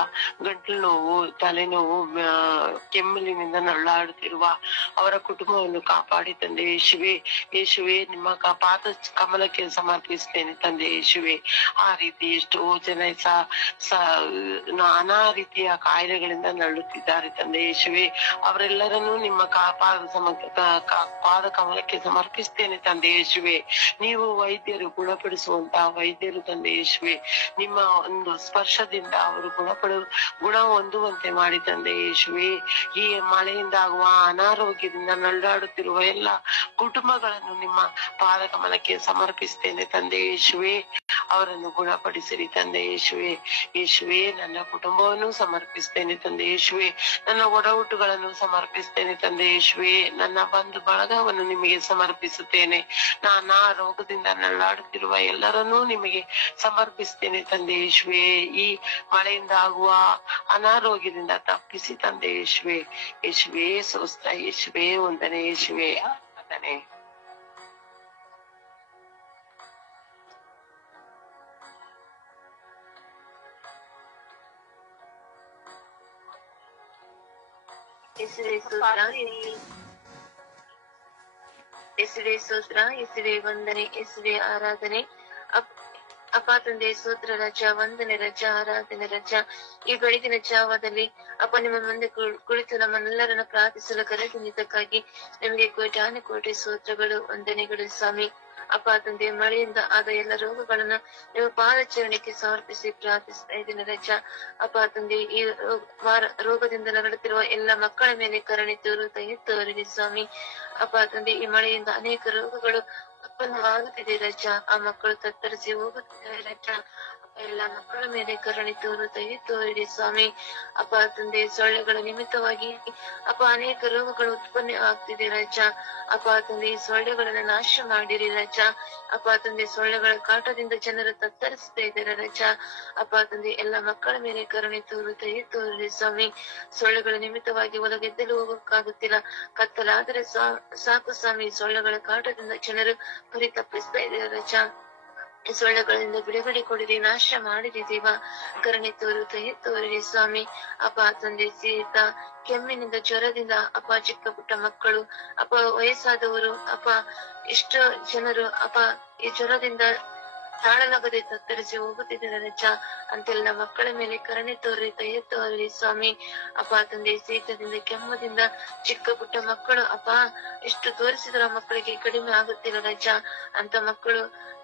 ಗಂಟಲು ನೋವು, ತಲೆನೋವು, ಕೆಮ್ಮಲಿನಿಂದ ನರಳಾಡುತ್ತಿರುವ ಅವರ ಕುಟುಂಬವನ್ನು ಕಾಪಾಡಿ ತಂದೆ ಯೇಸುವೆ. ಯೇಸುವೆ ನಿಮ್ಮ ಪಾದ ಕಮಲಕ್ಕೆ ಸಮರ್ಪಿಸ್ತೇನೆ ತಂದೆ ಯೇಸುವೆ. ಆ ರೀತಿ ಎಷ್ಟೋ ಜನ ನಾನಾ ರೀತಿಯ ಕಾಯಿಲೆಗಳಿಂದ ನರಳುತ್ತಿದ್ದಾರೆ ತಂದೆ ಯೇಸುವೆ. ಅವರೆಲ್ಲರನ್ನೂ ನಿಮ್ಮ ಪಾದ ಕಮಲಕ್ಕೆ ಸಮರ್ಪಿಸ್ತೇನೆ ತಂದೆ ಯೇಸುವೆ. ನೀವು ವೈದ್ಯರು, ಗುಣಪಡಿಸುವಂತಹ ವೈದ್ಯರು ತಂದೆ ಯೇಸುವೆ. ನಿಮ್ಮ ಒಂದು ಸ್ಪರ್ಶದಿಂದ ಅವರು ಗುಣ ಹೊಂದುವಂತೆ ಮಾಡಿ ತಂದೆ ಯೇಸುವೆ. ಈ ಮಳೆಯಿಂದ ಆಗುವ ಅನಾರೋಗ್ಯದಿಂದ ನರಳಾಡುತ್ತಿರುವ ಎಲ್ಲ ಕುಟುಂಬಗಳನ್ನು ನಿಮ್ಮ ಪಾದ ಕಮಲಕ್ಕೆ ಸಮರ್ಪಿಸ್ತೇನೆ ತಂದೆ ಯೇಸುವೆ. ಅವರನ್ನು ಗುಣಪಡಿಸಿರಿ ತಂದೆ ಯೇಸುವೆ. ಯೇಸುವೆ ನನ್ನ ಕುಟುಂಬವನ್ನು ಸಮರ್ಪಿಸ್ತೇನೆ ತಂದೆ ಯೇಸುವೆ. ನನ್ನ ಒಡಹುಟ್ಟುಗಳನ್ನು ಸಮರ್ಪಿಸ್ತೇನೆ ತಂದೆ ಯೇಸುವೆ. ನನ್ನ ಬಂಧು ಬಳಗವನ್ನು ನಿಮಗೆ ಸಮರ್ಪಿಸುತ್ತೇನೆ. ನಾನಾ ರೋಗದಿಂದ ನರಳಾಡುತ್ತಿರುವ ಎಲ್ಲರನ್ನೂ ನಿಮಗೆ ಸಮರ್ಪಿಸ್ತೇನೆ ತಂದೆ ಯೇಸುವೆ. ಈ ಮಳೆಯಿಂದ ಆಗುವ ಅನಾರೋಗ್ಯದಿಂದ ತಪ್ಪಿಸಿ ತಂದೆ ಯೇಸುವೆ. ಯೇಸುವೆ ಸ್ತೋತ್ರ, ಯೇಸುವೆ ವಂದನೆ, ಯೇಸುವೆ ಆರಾಧನೆ. ಯೇಸುವೆ ಸ್ತೋತ್ರ, ಯೇಸುವೆ ಸ್ತೋತ್ರ, ಯೇಸುವೆ ವಂದನೆ, ಯೇಸುವೆ ಆರಾಧನೆ. ಅಪ್ಪ ತಂದೆ ಸ್ತೋತ್ರ ರಜ, ವಂದನೆ ರಜ, ಆರಾಧನೆ ರಜ. ಈ ಬೆಳಗಿನ ಜಾವದಲ್ಲಿ ಅಪ್ಪ ನಿಮ್ಮ ಮುಂದೆ ಕುಳಿತು ನಮ್ಮನ್ನೆಲ್ಲರನ್ನು ಪ್ರಾರ್ಥಿಸಲು ಕರೆದಿದ್ದಕ್ಕಾಗಿ ನಿಮಗೆ ಕೋಟಿ ಸ್ತೋತ್ರಗಳು, ವಂದನೆಗಳು ಸ್ವಾಮಿ. ಅಪ್ಪ ತಂದೆ ಮಳೆಯಿಂದ ಆದ ಎಲ್ಲ ರೋಗಗಳನ್ನ ನಿಮ್ಮ ಪಾದಚರಣಕ್ಕೆ ಸಮರ್ಪಿಸಿ ಪ್ರಾರ್ಥಿಸ್ತಾ ಇದ್ದೀನಿ ರಜ. ಅಪ್ಪ ತಂದೆ ಈ ರೋಗದಿಂದ ನರಳುತ್ತಿರುವ ಎಲ್ಲ ಮಕ್ಕಳ ಮೇಲೆ ಕರುಣೆ ತೋರಿರಿ ಸ್ವಾಮಿ. ಅಪ್ಪ ತಂದೆ ಈ ಮಳೆಯಿಂದ ಅನೇಕ ರೋಗಗಳು ಉತ್ಪನ್ನವಾಗುತ್ತಿದೆ ರಜ. ಆ ಮಕ್ಕಳು ತತ್ತರಿಸಿ ಹೋಗುತ್ತಿದ್ದಾರೆ ರಜ. ಎಲ್ಲ ಮಕ್ಕಳ ಮೇಲೆ ಕರುಣೆ ತೋರಿರಿ ಸ್ವಾಮಿ. ಅಪ್ಪ ತಂದೆ ಸೊಳ್ಳೆಗಳ ನಿಮಿತ್ತವಾಗಿ ಅಪ್ಪ ಅನೇಕ ರೋಗಗಳು ಉತ್ಪನ್ನ ಆಗ್ತಿದೆ ರಜ. ಅಪ್ಪ ತಂದೆ ಈ ಸೊಳ್ಳೆಗಳನ್ನ ನಾಶ ಮಾಡಿರಿ ರಜ. ಅಪ್ಪ ತಂದೆ ಸೊಳ್ಳೆಗಳ ಕಾಟದಿಂದ ಜನರು ತತ್ತರಿಸ್ತಾ ಇದ್ದಾರೆ ರಜ. ಅಪ್ಪ ತಂದೆ ಎಲ್ಲ ಮಕ್ಕಳ ಮೇಲೆ ಕರುಣೆ ತೋರಿರಿ ಸ್ವಾಮಿ. ಸೊಳ್ಳೆಗಳ ನಿಮಿತ್ತವಾಗಿ ಹೊಲಗೆದ್ದಲು ಹೋಗಕ್ಕಾಗುತ್ತಿಲ್ಲ. ಕತ್ತಲಾದರೆ ಸಾಕು ಸ್ವಾಮಿ. ಸೊಳ್ಳೆಗಳ ಕಾಟದಿಂದ ಜನರು ಪರಿತಪ್ಪಿಸ್ತಾ ಇದ್ದಾರೆ ರಜ. ಸೊಳ್ಳೆಗಳಿಂದ ಬಿಡುಗಡೆ ಕೊಡಿರಿ, ನಾಶ ಮಾಡಿರಿ ದೇವ. ಕರುಣೆ ತೋರಿರಿ ಸ್ವಾಮಿ. ಅಪ್ಪ ತಂದೆ ಶೀತ ಕೆಮ್ಮಿನಿಂದ ಜ್ವರದಿಂದ ಅಪ್ಪ ಚಿಕ್ಕ ಪುಟ್ಟ ಮಕ್ಕಳು ಅಪ್ಪ ವಯಸ್ಸಾದವರು ಅಪ್ಪ ಎಷ್ಟೋ ಜನರು ಅಪ್ಪ ಈ ಜ್ವರದಿಂದ ತಾಳಲಾಗದೆ ತತ್ತರಿಸಿ ಹೋಗುತ್ತಿದ್ದಾರೆ ರಜ. ಅಂತೆಲ್ಲ ಮಕ್ಕಳ ಮೇಲೆ ಕರುಣೆ ತೋರಿರಿ ಸ್ವಾಮಿ. ಅಪ್ಪ ತಂದೆ ಶೀತದಿಂದ ಕೆಮ್ಮದಿಂದ ಚಿಕ್ಕ ಪುಟ್ಟ ಮಕ್ಕಳು ಅಪ್ಪ ಎಷ್ಟು ತೋರಿಸಿದ್ರ ಮಕ್ಕಳಿಗೆ ಕಡಿಮೆ ಆಗುತ್ತಿಲ್ಲ ರಜ.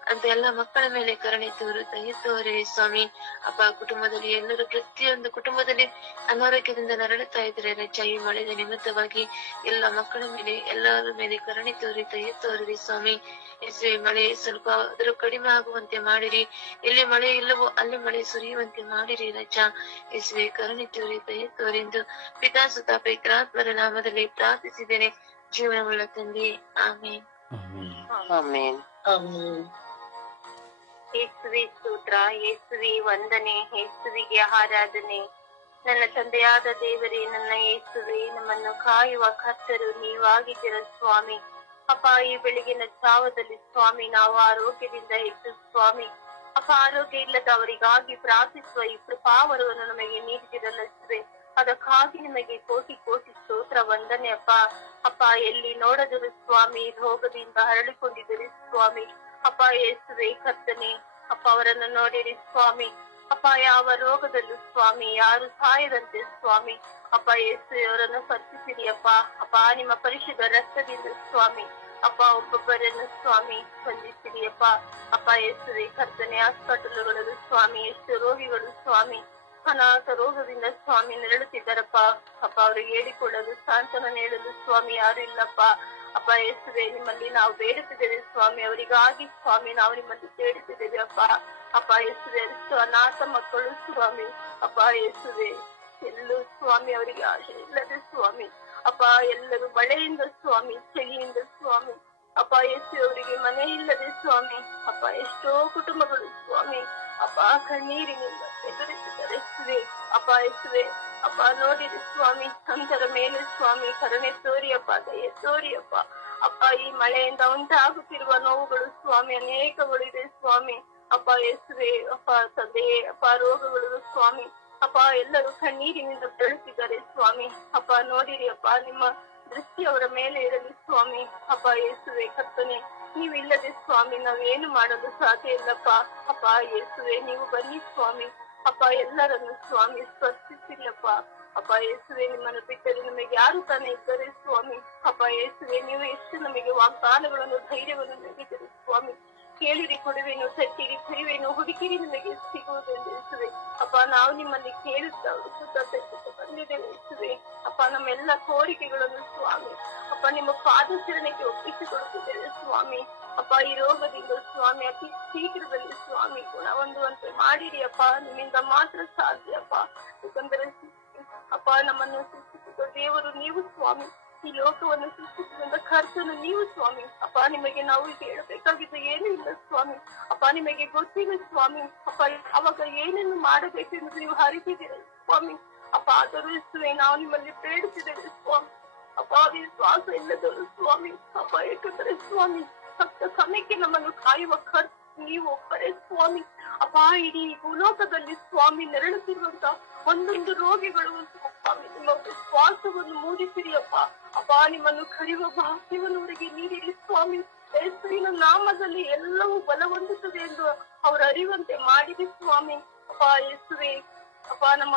ಅಂತ ಎಲ್ಲ ಮಕ್ಕಳ ಮೇಲೆ ಕರುಣೆ ತೋರಿರಿ ಸ್ವಾಮಿ. ಅಪ್ಪ ಕುಟುಂಬದಲ್ಲಿ ಎಲ್ಲರೂ ಪ್ರತಿಯೊಂದು ಕುಟುಂಬದಲ್ಲಿ ಅನಾರೋಗ್ಯದಿಂದ ನರಳುತ್ತಾ ಇದ್ದಾರೆ ರಜ. ಈ ಮಳೆಯ ನಿಮಿತ್ತವಾಗಿ ಎಲ್ಲ ಮಕ್ಕಳ ಮೇಲೆ ಎಲ್ಲರ ಮೇಲೆ ಕರುಣೆ ತೋರಿರಿ ಸ್ವಾಮಿ. ಎಸ್ವೆ ಮಳೆ ಸ್ವಲ್ಪ ಆದರೂ ಕಡಿಮೆ ಆಗುವಂತೆ ಮಾಡಿರಿ. ಎಲ್ಲಿ ಮಳೆ ಇಲ್ಲವೋ ಅಲ್ಲಿ ಮಳೆ ಸುರಿಯುವಂತೆ ಮಾಡಿರಿ ರಜ. ಎಸ್ವೆ ಕರುಣೆ ತೋರೆಂದು ಪಿತಾ ಸುತ ಪವಿತ್ರಾತ್ಮರ ನಾಮದಲ್ಲಿ ಪ್ರಾರ್ಥಿಸಿದ್ದೇನೆ ಜೀವನವುಳ್ಳ ತಂದೆ. ಆಮೇನ್. ಆಮೇನ್. ಯೇಸುವೆ ಸ್ತೋತ್ರ, ಯೇಸುವೆ ವಂದನೆ, ಯೇಸುವಿಗೆ ಆರಾಧನೆ. ನನ್ನ ತಂದೆಯಾದ ದೇವರೇ, ನನ್ನ ಯೇಸುವೆ, ನಮ್ಮನ್ನು ಕಾಯುವ ಕರ್ತರು ನೀವಾಗಿದ್ದೀರ ಸ್ವಾಮಿ. ಅಪ್ಪ ಈ ಬೆಳಗಿನ ಜಾವದಲ್ಲಿ ಸ್ವಾಮಿ ನಾವು ಆರೋಗ್ಯದಿಂದ ಇದ್ದು ಸ್ವಾಮಿ ಅಪ್ಪ ಆರೋಗ್ಯ ಇಲ್ಲದವರಿಗಾಗಿ ಪ್ರಾರ್ಥಿಸುವ ಈ ಕೃಪಾವರವನ್ನು ನಮಗೆ ನೀಡಿದಿರಲಿಸುವೆ. ಅದಕ್ಕಾಗಿ ನಿಮಗೆ ಕೋಟಿ ಕೋಟಿ ಸ್ತೋತ್ರ ವಂದನೆ ಅಪ್ಪ. ಅಪ್ಪ ಎಲ್ಲಿ ನೋಡದರು ಸ್ವಾಮಿ ರೋಗದಿಂದ ಹರಳಿಕೊಂಡಿದ್ದರು ಸ್ವಾಮಿ. ಅಪ್ಪ ಯೇಸುವೆ ಕರ್ತನೆ, ಅಪ್ಪ ಅವರನ್ನು ನೋಡಿರಿ ಸ್ವಾಮಿ. ಅಪ್ಪ ಯಾವ ರೋಗದಲ್ಲೂ ಸ್ವಾಮಿ ಯಾರು ಸಾಯದಂತೆ ಸ್ವಾಮಿ ಅಪ್ಪ ಯೇಸುವೆ ಅವರನ್ನು ಕರ್ಪಿಸಿರಿ ಅಪ್ಪ. ಅಪ್ಪ ನಿಮ್ಮ ಪರಿಶುದ್ಧ ರಕ್ತದಿಂದ ಸ್ವಾಮಿ ಅಪ್ಪ ಒಬ್ಬೊಬ್ಬರನ್ನು ಸ್ವಾಮಿ ಸ್ಪಂದಿಸಿರಿ ಅಪ್ಪ. ಅಪ್ಪ ಯೇಸುವೆ ಕರ್ತನೆ, ಹಾಸ್ಪಿಟಲ್ಗಳಲ್ಲೂ ಸ್ವಾಮಿ ಎಷ್ಟು ರೋಗಿಗಳು ಸ್ವಾಮಿ ಅನಾಥ ರೋಗದಿಂದ ಸ್ವಾಮಿ ನರಳುತ್ತಿದ್ದಾರಪ್ಪ. ಅಪ್ಪ ಅವ್ರಿಗೆ ಹೇಳಿಕೊಳ್ಳಲು ಸಾಂತ್ವನ ನೀಡಲು ಸ್ವಾಮಿ ಯಾರು ಇಲ್ಲಪ್ಪ. ಅಪ್ಪ ಯೇಸುವೆ ನಿಮ್ಮಲ್ಲಿ ನಾವು ಬೇಡುತ್ತಿದ್ದೇವೆ ಸ್ವಾಮಿ, ಅವರಿಗಾಗಿ ಸ್ವಾಮಿ ನಾವು ನಿಮ್ಮಲ್ಲಿ ಬೇಡುತ್ತಿದ್ದೇವೆ ಅಪ್ಪ. ಅಪ್ಪ ಯೇಸುವೆ ಎಷ್ಟು ಅನಾಥ ಮಕ್ಕಳು ಸ್ವಾಮಿ ಅಪ್ಪ ಯೇಸುವೆ ಎಲ್ಲೂ ಸ್ವಾಮಿ ಅವರಿಗೆ ಆಶೆ ಇಲ್ಲದೆ ಸ್ವಾಮಿ ಅಪ್ಪ ಎಲ್ಲರೂ ಮಳೆಯಿಂದ ಸ್ವಾಮಿ ಚಳಿಯಿಂದ ಸ್ವಾಮಿ ಅಪ್ಪ ಯೇಸುವೆ ಅವರಿಗೆ ಮನೆ ಇಲ್ಲದೆ ಸ್ವಾಮಿ ಅಪ್ಪ ಎಷ್ಟೋ ಕುಟುಂಬಗಳು ಸ್ವಾಮಿ ಅಪ್ಪ ಕಣ್ಣೀರಿನಿಂದ ಎದುರಿಸಿದ್ದಾರೆ ಅಪ್ಪ ಯೇಸುವೆ ಅಪ್ಪ ನೋಡಿರಿ ಸ್ವಾಮಿ ಅಂತರ ಮೇಲೆ ಸ್ವಾಮಿ ಕರುಣೆ ತೋರಿಯಪ್ಪ, ದಯೆ ತೋರಿಯಪ್ಪ. ಅಪ್ಪ ಈ ಮಳೆಯಿಂದ ಉಂಟಾಗುತ್ತಿರುವ ನೋವುಗಳು ಸ್ವಾಮಿ ಅನೇಕಗಳು ಇದೆ ಸ್ವಾಮಿ ಅಪ್ಪ ಯೇಸುವೆ. ಅಪ್ಪ ತಂದೆ ಅಪ್ಪ ರೋಗಗಳು ಸ್ವಾಮಿ ಅಪ್ಪ ಎಲ್ಲರೂ ಕಣ್ಣೀರಿನಿಂದ ಬೆಳೆಸಿದ್ದಾರೆ ಸ್ವಾಮಿ. ಅಪ್ಪ ನೋಡಿರಿ ಅಪ್ಪ, ನಿಮ್ಮ ದೃಷ್ಟಿ ಅವರ ಮೇಲೆ ಇರಲಿ ಸ್ವಾಮಿ. ಅಪ್ಪ ಯೇಸುವೆ ಕರ್ತನೆ, ನೀವಿಲ್ಲದೆ ಸ್ವಾಮಿ ನಾವೇನು ಮಾಡಲು ಸಾಧ್ಯ ಇಲ್ಲಪ್ಪ. ಅಪ್ಪ ಯೇಸುವೆ ನೀವು ಬನ್ನಿ ಸ್ವಾಮಿ ಅಪ್ಪ, ಎಲ್ಲರನ್ನು ಸ್ವಾಮಿ ಸ್ಪರ್ಶಿಸಿಲ್ಲಪ್ಪ. ಅಪ್ಪ ಯೇಸುವೆ ನಿಮ್ಮನ್ನು ಬಿಟ್ಟರೆ ನಮಗೆ ಯಾರು ತಾನೇ ಇದ್ದಾರೆ ಸ್ವಾಮಿ. ಅಪ್ಪ ಯೇಸುವೆ ನೀವು ಎಷ್ಟು ನಮಗೆ ವಾಗ್ದಾನಗಳನ್ನು ಧೈರ್ಯವನ್ನು ನೀಡಿದ್ದೀರಿ ಸ್ವಾಮಿ. ಕೇಳಿರಿ ಕೊಡುವೆನು, ತಟ್ಟಿರಿ ಕರಿವೇನು, ಹುಡುಕಿರಿ ನಿಮಗೆ ಸಿಗುವುದೆಂದು ಯೇಸುವೆ. ಅಪ್ಪ ನಾವು ನಿಮ್ಮಲ್ಲಿ ಕೇಳುತ್ತಾ ಬಂದಿದ್ದೇವೆ ಯೇಸುವೆ. ಅಪ್ಪ ನಮ್ಮೆಲ್ಲ ಕೋರಿಕೆಗಳನ್ನು ಸ್ವಾಮಿ ಅಪ್ಪ ನಿಮ್ಮ ಪಾದಚರಣೆಗೆ ಒಪ್ಪಿಸಿಕೊಡುತ್ತಿದ್ದೇವೆ ಸ್ವಾಮಿ. ಅಪ್ಪ ಈ ರೋಗದಿಂದ ಸ್ವಾಮಿ ಅತಿ ಶೀಘ್ರದಲ್ಲಿ ಸ್ವಾಮಿ ಗುಣ ಹೊಂದುವಂತೆ ಮಾಡಿರಿ ಅಪ್ಪ. ನಿಮ್ಮಿಂದ ಮಾತ್ರ ಸಾಧ್ಯ ಅಪ್ಪ. ಯಾಕಂದರೆ ಅಪ್ಪ ನಮ್ಮನ್ನು ಸೃಷ್ಟಿಸಿದ ದೇವರು ನೀವು ಸ್ವಾಮಿ, ಈ ಲೋಕವನ್ನು ಸೃಷ್ಟಿಸಿದ ಕರ್ತನು ನೀವು ಸ್ವಾಮಿ. ಅಪ್ಪ ನಿಮಗೆ ನಾವು ಹೇಳಬೇಕಾಗಿದ್ದ ಏನೂ ಇಲ್ಲ ಸ್ವಾಮಿ. ಅಪ್ಪ ನಿಮಗೆ ಗೊತ್ತಿಲ್ಲ ಸ್ವಾಮಿ. ಅಪ್ಪ ಅವಾಗ ಏನನ್ನು ಮಾಡಬೇಕೆಂದು ನೀವು ಹರಿತಿದ್ದೀರ ಸ್ವಾಮಿ. ಅಪ್ಪ ಆದರೂ ಇಸುವೆ ನಾವು ನಿಮ್ಮಲ್ಲಿ ಬೇಡುತ್ತಿದ್ದೇವೆ ಸ್ವಾಮಿ. ಅಪ್ಪ ವಿಶ್ವಾಸ ಇಲ್ಲದವರು ಸ್ವಾಮಿ ಅಪ್ಪ, ಏಕೆಂದರೆ ಸ್ವಾಮಿ ಸತ್ತ ಸಮಯಕ್ಕೆ ನಮ್ಮನ್ನು ಕಾಯುವ ಕರ್ತ ನೀವು ಒಬ್ಬರೇ ಸ್ವಾಮಿ. ಅಪ್ಪ ಇಡೀ ಭೂಲೋಕದಲ್ಲಿ ಸ್ವಾಮಿ ನೆರಳುತ್ತಿರುವಂತ ಒಂದೊಂದು ರೋಗಿಗಳು ಸ್ವಾಮಿ ನಿಮ್ಮ ವಿಶ್ವಾಸವನ್ನು ಮೂಡಿಸಿರಿ ಅಪ್ಪ. ಅಪ್ಪ ನಿಮ್ಮನ್ನು ಕರೆಯುವ ಭಾಗ್ಯವನ್ನು ಅವರಿಗೆ ನೀಡಿರಿ ಸ್ವಾಮಿ. ಯೇಸುವಿನ ನಾಮದಲ್ಲಿ ಎಲ್ಲವೂ ಬಲ ಹೊಂದುತ್ತದೆ ಎಂದು ಅವರು ಅರಿವಂತೆ ಮಾಡಿರಿ ಸ್ವಾಮಿ. ಅಪ್ಪ ಯೇಸುವೆ ಅಪ್ಪ ನಮ್ಮ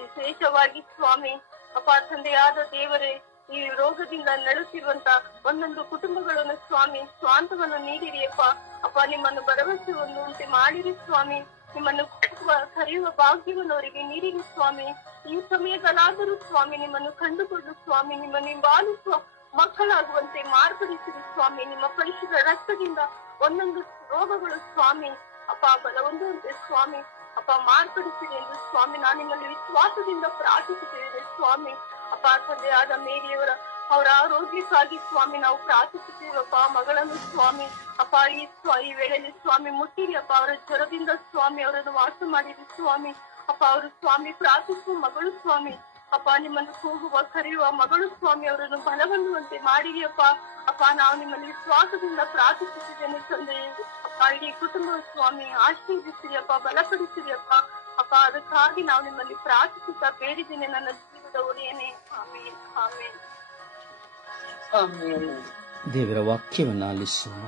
ವಿಶೇಷವಾಗಿ ಸ್ವಾಮಿ ಅಪ್ಪ ತಂದೆಯಾದ ದೇವರೇ ಈ ರೋಗದಿಂದ ನಡುತ್ತಿರುವಂತ ಒಂದೊಂದು ಕುಟುಂಬಗಳನ್ನು ಸ್ವಾಮಿ ಸ್ವಾಂತವನ್ನು ನೀಡಿರಿ ಅಪ್ಪ. ಅಪ್ಪ ನಿಮ್ಮನ್ನು ಭರವಸೆ ಉಂಟು ಮಾಡಿರಿ ಸ್ವಾಮಿ. ನಿಮ್ಮನ್ನು ಕರೆಯುವ ಭಾಗ್ಯವನ್ನು ಅವರಿಗೆ ನೀಡಿರಿ ಸ್ವಾಮಿ. ಈ ಸಮಯದಲ್ಲಾದರೂ ಸ್ವಾಮಿ ನಿಮ್ಮನ್ನು ಕಂಡುಕೊಂಡು ಸ್ವಾಮಿ ನಿಮ್ಮನ್ನು ಹಿಂಬಾಲಿಸುವ ಮಕ್ಕಳಾಗುವಂತೆ ಮಾರ್ಪಡಿಸಿರಿ ಸ್ವಾಮಿ. ನಿಮ್ಮ ಪರಿಶುದ್ಧ ರಕ್ತದಿಂದ ಒಂದೊಂದು ರೋಗಗಳು ಸ್ವಾಮಿ ಅಪ್ಪ ಬಲವೊಂದುವಂತೆ ಸ್ವಾಮಿ ಅಪ್ಪ ಮಾರ್ಪಡಿಸಿರಿ ಎಂದು ಸ್ವಾಮಿ ನಾನು ನಿಮ್ಮಲ್ಲಿ ವಿಶ್ವಾಸದಿಂದ ಪ್ರಾರ್ಥಿಸುತ್ತೇವೆ ಸ್ವಾಮಿ. ಅಪ್ಪ ತಂದೆಯಾದ ಮೇರಿಯವರ ಅವರ ಆರೋಗ್ಯಕ್ಕಾಗಿ ಸ್ವಾಮಿ ನಾವು ಪ್ರಾರ್ಥಿಸುತ್ತೇವಪ್ಪ. ಮಗಳನ್ನು ಸ್ವಾಮಿ ಅಪ್ಪ ಈ ವೇಳೆಯಲ್ಲಿ ಸ್ವಾಮಿ ಮುಟ್ಟಿರಿ ಅಪ್ಪ. ಅವರ ಜ್ವರದಿಂದ ಸ್ವಾಮಿ ಅವರನ್ನು ವಾಸ ಮಾಡಿರಿ ಸ್ವಾಮಿ ಅಪ್ಪ. ಅವರು ಸ್ವಾಮಿ ಪ್ರಾರ್ಥಿಸುವ ಮಗಳು ಸ್ವಾಮಿ ಅಪ್ಪ. ನಿಮ್ಮನ್ನು ಕೂಗುವ ಕರೆಯುವ ಮಗಳು ಸ್ವಾಮಿ ಅವರನ್ನು ಬಲವನ್ನುವಂತೆ ಮಾಡಿರಿ ಅಪ್ಪ. ಅಪ್ಪ ನಾವು ನಿಮ್ಮಲ್ಲಿ ವಿಶ್ವಾಸದಿಂದ ಪ್ರಾರ್ಥಿಸುತ್ತಿದ್ದೇನೆ ತಂದೆ ಅಪ್ಪ. ಇಡೀ ಕುಟುಂಬ ಸ್ವಾಮಿ ಆಶೀರ್ವಿಸಿರಿ ಅಪ್ಪ, ಬಲಪಡಿಸಿರಿ ಅಪ್ಪ. ಅಪ್ಪ ಅದಕ್ಕಾಗಿ ನಾವು ನಿಮ್ಮಲ್ಲಿ ಪ್ರಾರ್ಥಿಸುತ್ತಾ ಬೇಡಿದ್ದೇನೆ ನನ್ನ ಜೀವದ ಒಡೆಯನೇ. ಆಮೇಲೆ ಆಮೇಲೆ ದೇವರ ವಾಕ್ಯವನ್ನು ಆಲಿಸೋಣ.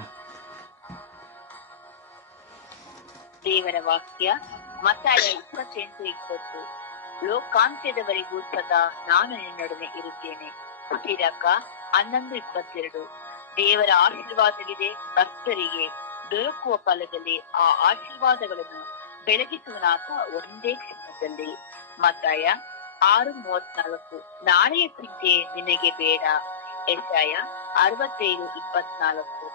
ದೇವರ ವಾಕ್ಯ ಮತ್ತಾಯ 28:20. ಲೋಕಾಂತ್ಯದವರೆಗೂ ಸದಾ ನಾನು ನಿನ್ನೊಡನೆ ಇರುತ್ತೇನೆ. ಸಿರಾಕ 11:22. ದೇವರ ಆಶೀರ್ವಾದವಿದೆ ಭಕ್ತರಿಗೆ ದೊರಕುವ ಫಲದಲ್ಲಿ ಆ ಆಶೀರ್ವಾದಗಳನ್ನು ಬೆಳಗಿಸುವನಾಥ ಒಂದೇ ಕ್ಷಣದಲ್ಲಿ. ಮತ್ತಾಯ 6:34. ನಾಳೆಯ ಚಿಂತೆ ನಿನಗೆ ಬೇಡ. ಯೆಶಾಯ 65:24.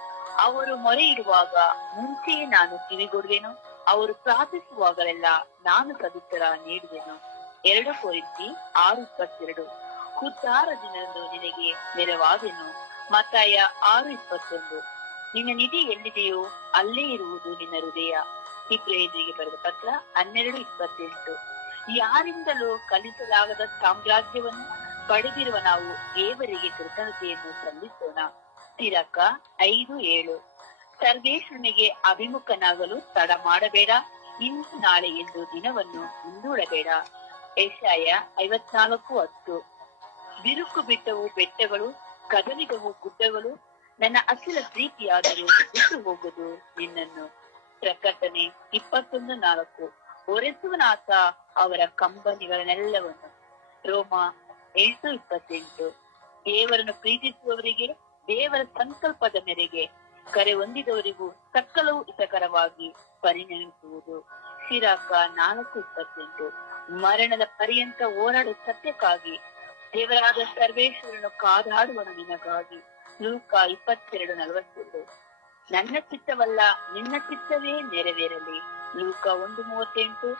ಅವರು ಮೊರೆ ಇಡುವಾಗ ಮುಂಚೆಯೇ ನಾನು ಕಿವಿಗೊಡುವೆನು, ಅವರು ಪ್ರಾರ್ಥಿಸುವಾಗಲೆಲ್ಲ ನಾನು ಸದುತ್ತರ ನೀಡುವೆನು. 2 ಕೊರಿಂಥಿ 6:22. ಉದ್ಧಾರ ದಿನದಂದು ನಿನಗೆ ನೆರವಾದೆನು. ಮತ್ತಾಯ 6:21. ನಿನ್ನ ನಿಧಿ ಎಲ್ಲಿದೆಯೋ ಅಲ್ಲೇ ಇರುವುದು ನಿನ್ನ ಹೃದಯ. ಇಬ್ರಿಯರಿಗೆ ಬರೆದ ಪತ್ರ 12:28. ಯಾರಿಂದಲೂ ಕಲಿಸಲಾಗದ ಸಾಮ್ರಾಜ್ಯವನ್ನು ಪಡೆದಿರುವ ನಾವು ದೇವರಿಗೆ ಕೃತಜ್ಞತೆಯನ್ನು ಸಲ್ಲಿಸೋಣ. ಸಿರಾಕ 5:7. ಸರ್ವೇಶ್ವರನಿಗೆ ಅಭಿಮುಖನಾಗಲು ತಡ ಮಾಡಬೇಡ. ಇಂದು ನಾಳೆ ಎಂದು ದಿನವನ್ನು ಮುಂದೂಡಬೇಡ. ಯೆಶಾಯ 54:10. ಬಿರುಕು ಬಿಟ್ಟವು ಬೆಟ್ಟಗಳು, ಕದಲಿದವು ಗುಡ್ಡಗಳು, ನನ್ನ ಅಸಲ ಪ್ರೀತಿಯಾದರೂ ಬಿಟ್ಟು ಹೋಗುವುದು ನಿನ್ನನ್ನು. ಪ್ರಕಟಣೆ 21:4. ಒರೆಸುವನಾಥ ಅವರ ಕಂಬನಿಗಳನ್ನೆಲ್ಲವನ್ನು. ರೋಮ 8:28. ದೇವರನ್ನು ಪ್ರೀತಿಸುವವರಿಗೆ ದೇವರ ಸಂಕಲ್ಪದ ಮೇರೆಗೆ ಕರೆ ಹೊಂದಿದವರಿಗೂ ಸಕಲವು ಹಿತಕರವಾಗಿ ಪರಿಣಮಿಸುವುದು. ಸಿರಾಕ 4:28. ಮರಣದ ಪರ್ಯಂತ ಹೋರಾಡುವ ಸತ್ಯಕ್ಕಾಗಿ ದೇವರಾದ ಸರ್ವೇಶ್ವರನು ಕಾದಾಡುವನು ನಿನಗಾಗಿ. ಲೂಕ 22:42. ನನ್ನ ಚಿತ್ತವಲ್ಲ ನಿನ್ನ ಚಿತ್ತವೇ ನೆರವೇರಲಿ. ಲೂಕ 1:38.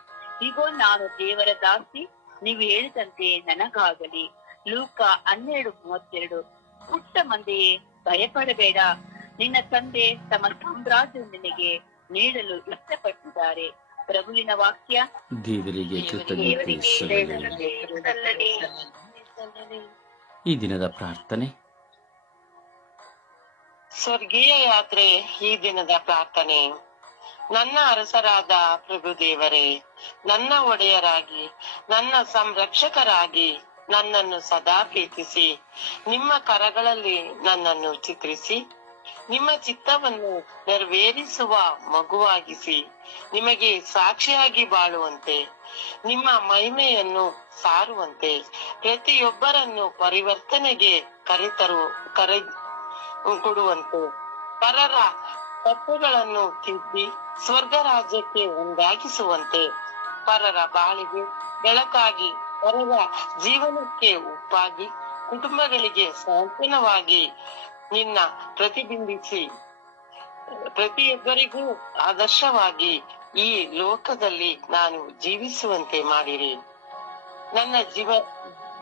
ಈಗೋ ನಾನು ದೇವರ ದಾಸಿ, ನೀವು ಹೇಳಿದಂತೆ ನನಗಾಗಲಿ. ಲೂಕ 12:32. ಪುಟ್ಟ ಮಂದೆಯೇ ಭಯಪಡಬೇಡ, ನಿನ್ನ ತಂದೆ ತಮ್ಮ ಸಾಮ್ರಾಜ್ಯ ನಿನಗೆ ನೀಡಲು ಇಷ್ಟಪಟ್ಟಿದ್ದಾರೆ. ಪ್ರಭುವಿನ ವಾಕ್ಯ. ದೇವರಿಗೆ ಕೃತಜ್ಞತೆ ಸಲ್ಲಲಿ. ಈ ದಿನದ ಪ್ರಾರ್ಥನೆ. ಸ್ವರ್ಗೀಯ ಯಾತ್ರೆ. ಈ ದಿನದ ಪ್ರಾರ್ಥನೆ. ನನ್ನ ಅರಸರಾದ ಪ್ರಭು ದೇವರೇ, ನನ್ನ ಒಡೆಯರಾಗಿ ನನ್ನ ಸಂರಕ್ಷಕರಾಗಿ ನನ್ನನ್ನು ಸದಾ ಪ್ರೀತಿಸಿ ನಿಮ್ಮ ಕರಗಳಲ್ಲಿ ನನ್ನನ್ನು ಚಿತ್ರಿಸಿ ನಿಮ್ಮ ಚಿತ್ತವನ್ನು ನೆರವೇರಿಸುವ ಮಗುವಾಗಿಸಿ ನಿಮಗೆ ಸಾಕ್ಷಿಯಾಗಿ ಬಾಳುವಂತೆ ನಿಮ್ಮ ಮಹಿಮೆಯನ್ನು ಸಾರುವಂತೆ ಪ್ರತಿಯೊಬ್ಬರನ್ನು ಪರಿವರ್ತನೆಗೆ ಕರೆ ಕೊಡುವಂತೆ ಪರರ ತಪ್ಪುಗಳನ್ನು ತಿದ್ದಿ ಸ್ವರ್ಗ ರಾಜ್ಯಕ್ಕೆ ಒಂದಾಗಿಸುವಂತೆ ಪರರ ಬಾಳಿಗೆ ಬೆಳಕಾಗಿ ಪರರ ಜೀವನಕ್ಕೆ ಉಪ್ಪಾಗಿ ಕುಟುಂಬಗಳಿಗೆ ಸಾಂತ್ವನವಾಗಿ ನಿನ್ನ ಪ್ರತಿಬಿಂಬಿಸಿ ಪ್ರತಿಯೊಬ್ಬರಿಗೂ ಆದರ್ಶವಾಗಿ ಈ ಲೋಕದಲ್ಲಿ ನಾನು ಜೀವಿಸುವಂತೆ ಮಾಡಿರಿ. ನನ್ನ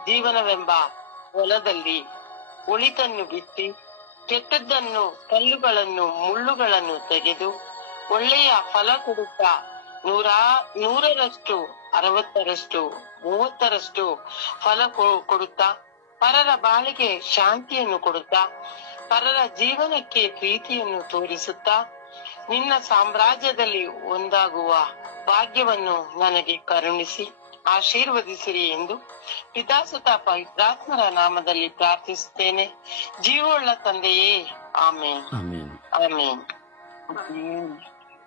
ಜೀವನವೆಂಬ ಹೊಲದಲ್ಲಿ ಒಳಿತನ್ನು ಬಿತ್ತಿ ಕೆಟ್ಟದ್ದನ್ನು ಕಲ್ಲುಗಳನ್ನು ಮುಳ್ಳುಗಳನ್ನು ತೆಗೆದು ಒಳ್ಳೆಯ ಫಲ ಕೊಡುತ್ತಾ 100ರಷ್ಟು 60ರಷ್ಟು 30ರಷ್ಟು ಫಲ ಕೊಡುತ್ತಾ ಪರರ ಬಾಳಿಗೆ ಶಾಂತಿಯನ್ನು ಕೊಡುತ್ತಾ ಪರರ ಜೀವನಕ್ಕೆ ಪ್ರೀತಿಯನ್ನು ತೋರಿಸುತ್ತಾ ನಿನ್ನ ಸಾಮ್ರಾಜ್ಯದಲ್ಲಿ ಒಂದಾಗುವ ಭಾಗ್ಯವನ್ನು ನನಗೆ ಕರುಣಿಸಿ ಆಶೀರ್ವದಿಸಿರಿ ಎಂದು ಪಿತಾಸುತ ಪವಿತ್ರಾತ್ಮರ ನಾಮದಲ್ಲಿ ಪ್ರಾರ್ಥಿಸುತ್ತೇನೆ. ಜೀವವುಳ್ಳ ತಂದೆಯೇ, ಆಮೇನ್ ಆಮೇನ್.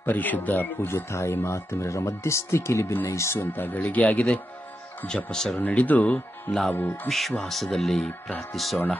ಪರಿಶುದ್ಧ ಪೂಜ್ಯ ತಾಯಿ ಮಾತುಮರ ಮಧ್ಯಸ್ಥಿಕೆಯಲ್ಲಿ ಭಿನ್ನಯಿಸುವಂತಹ ಗಳಿಗೆ ಆಗಿದೆ. ಜಪಸರು ನಡೆದು ನಾವು ವಿಶ್ವಾಸದಲ್ಲಿ ಪ್ರಾರ್ಥಿಸೋಣ.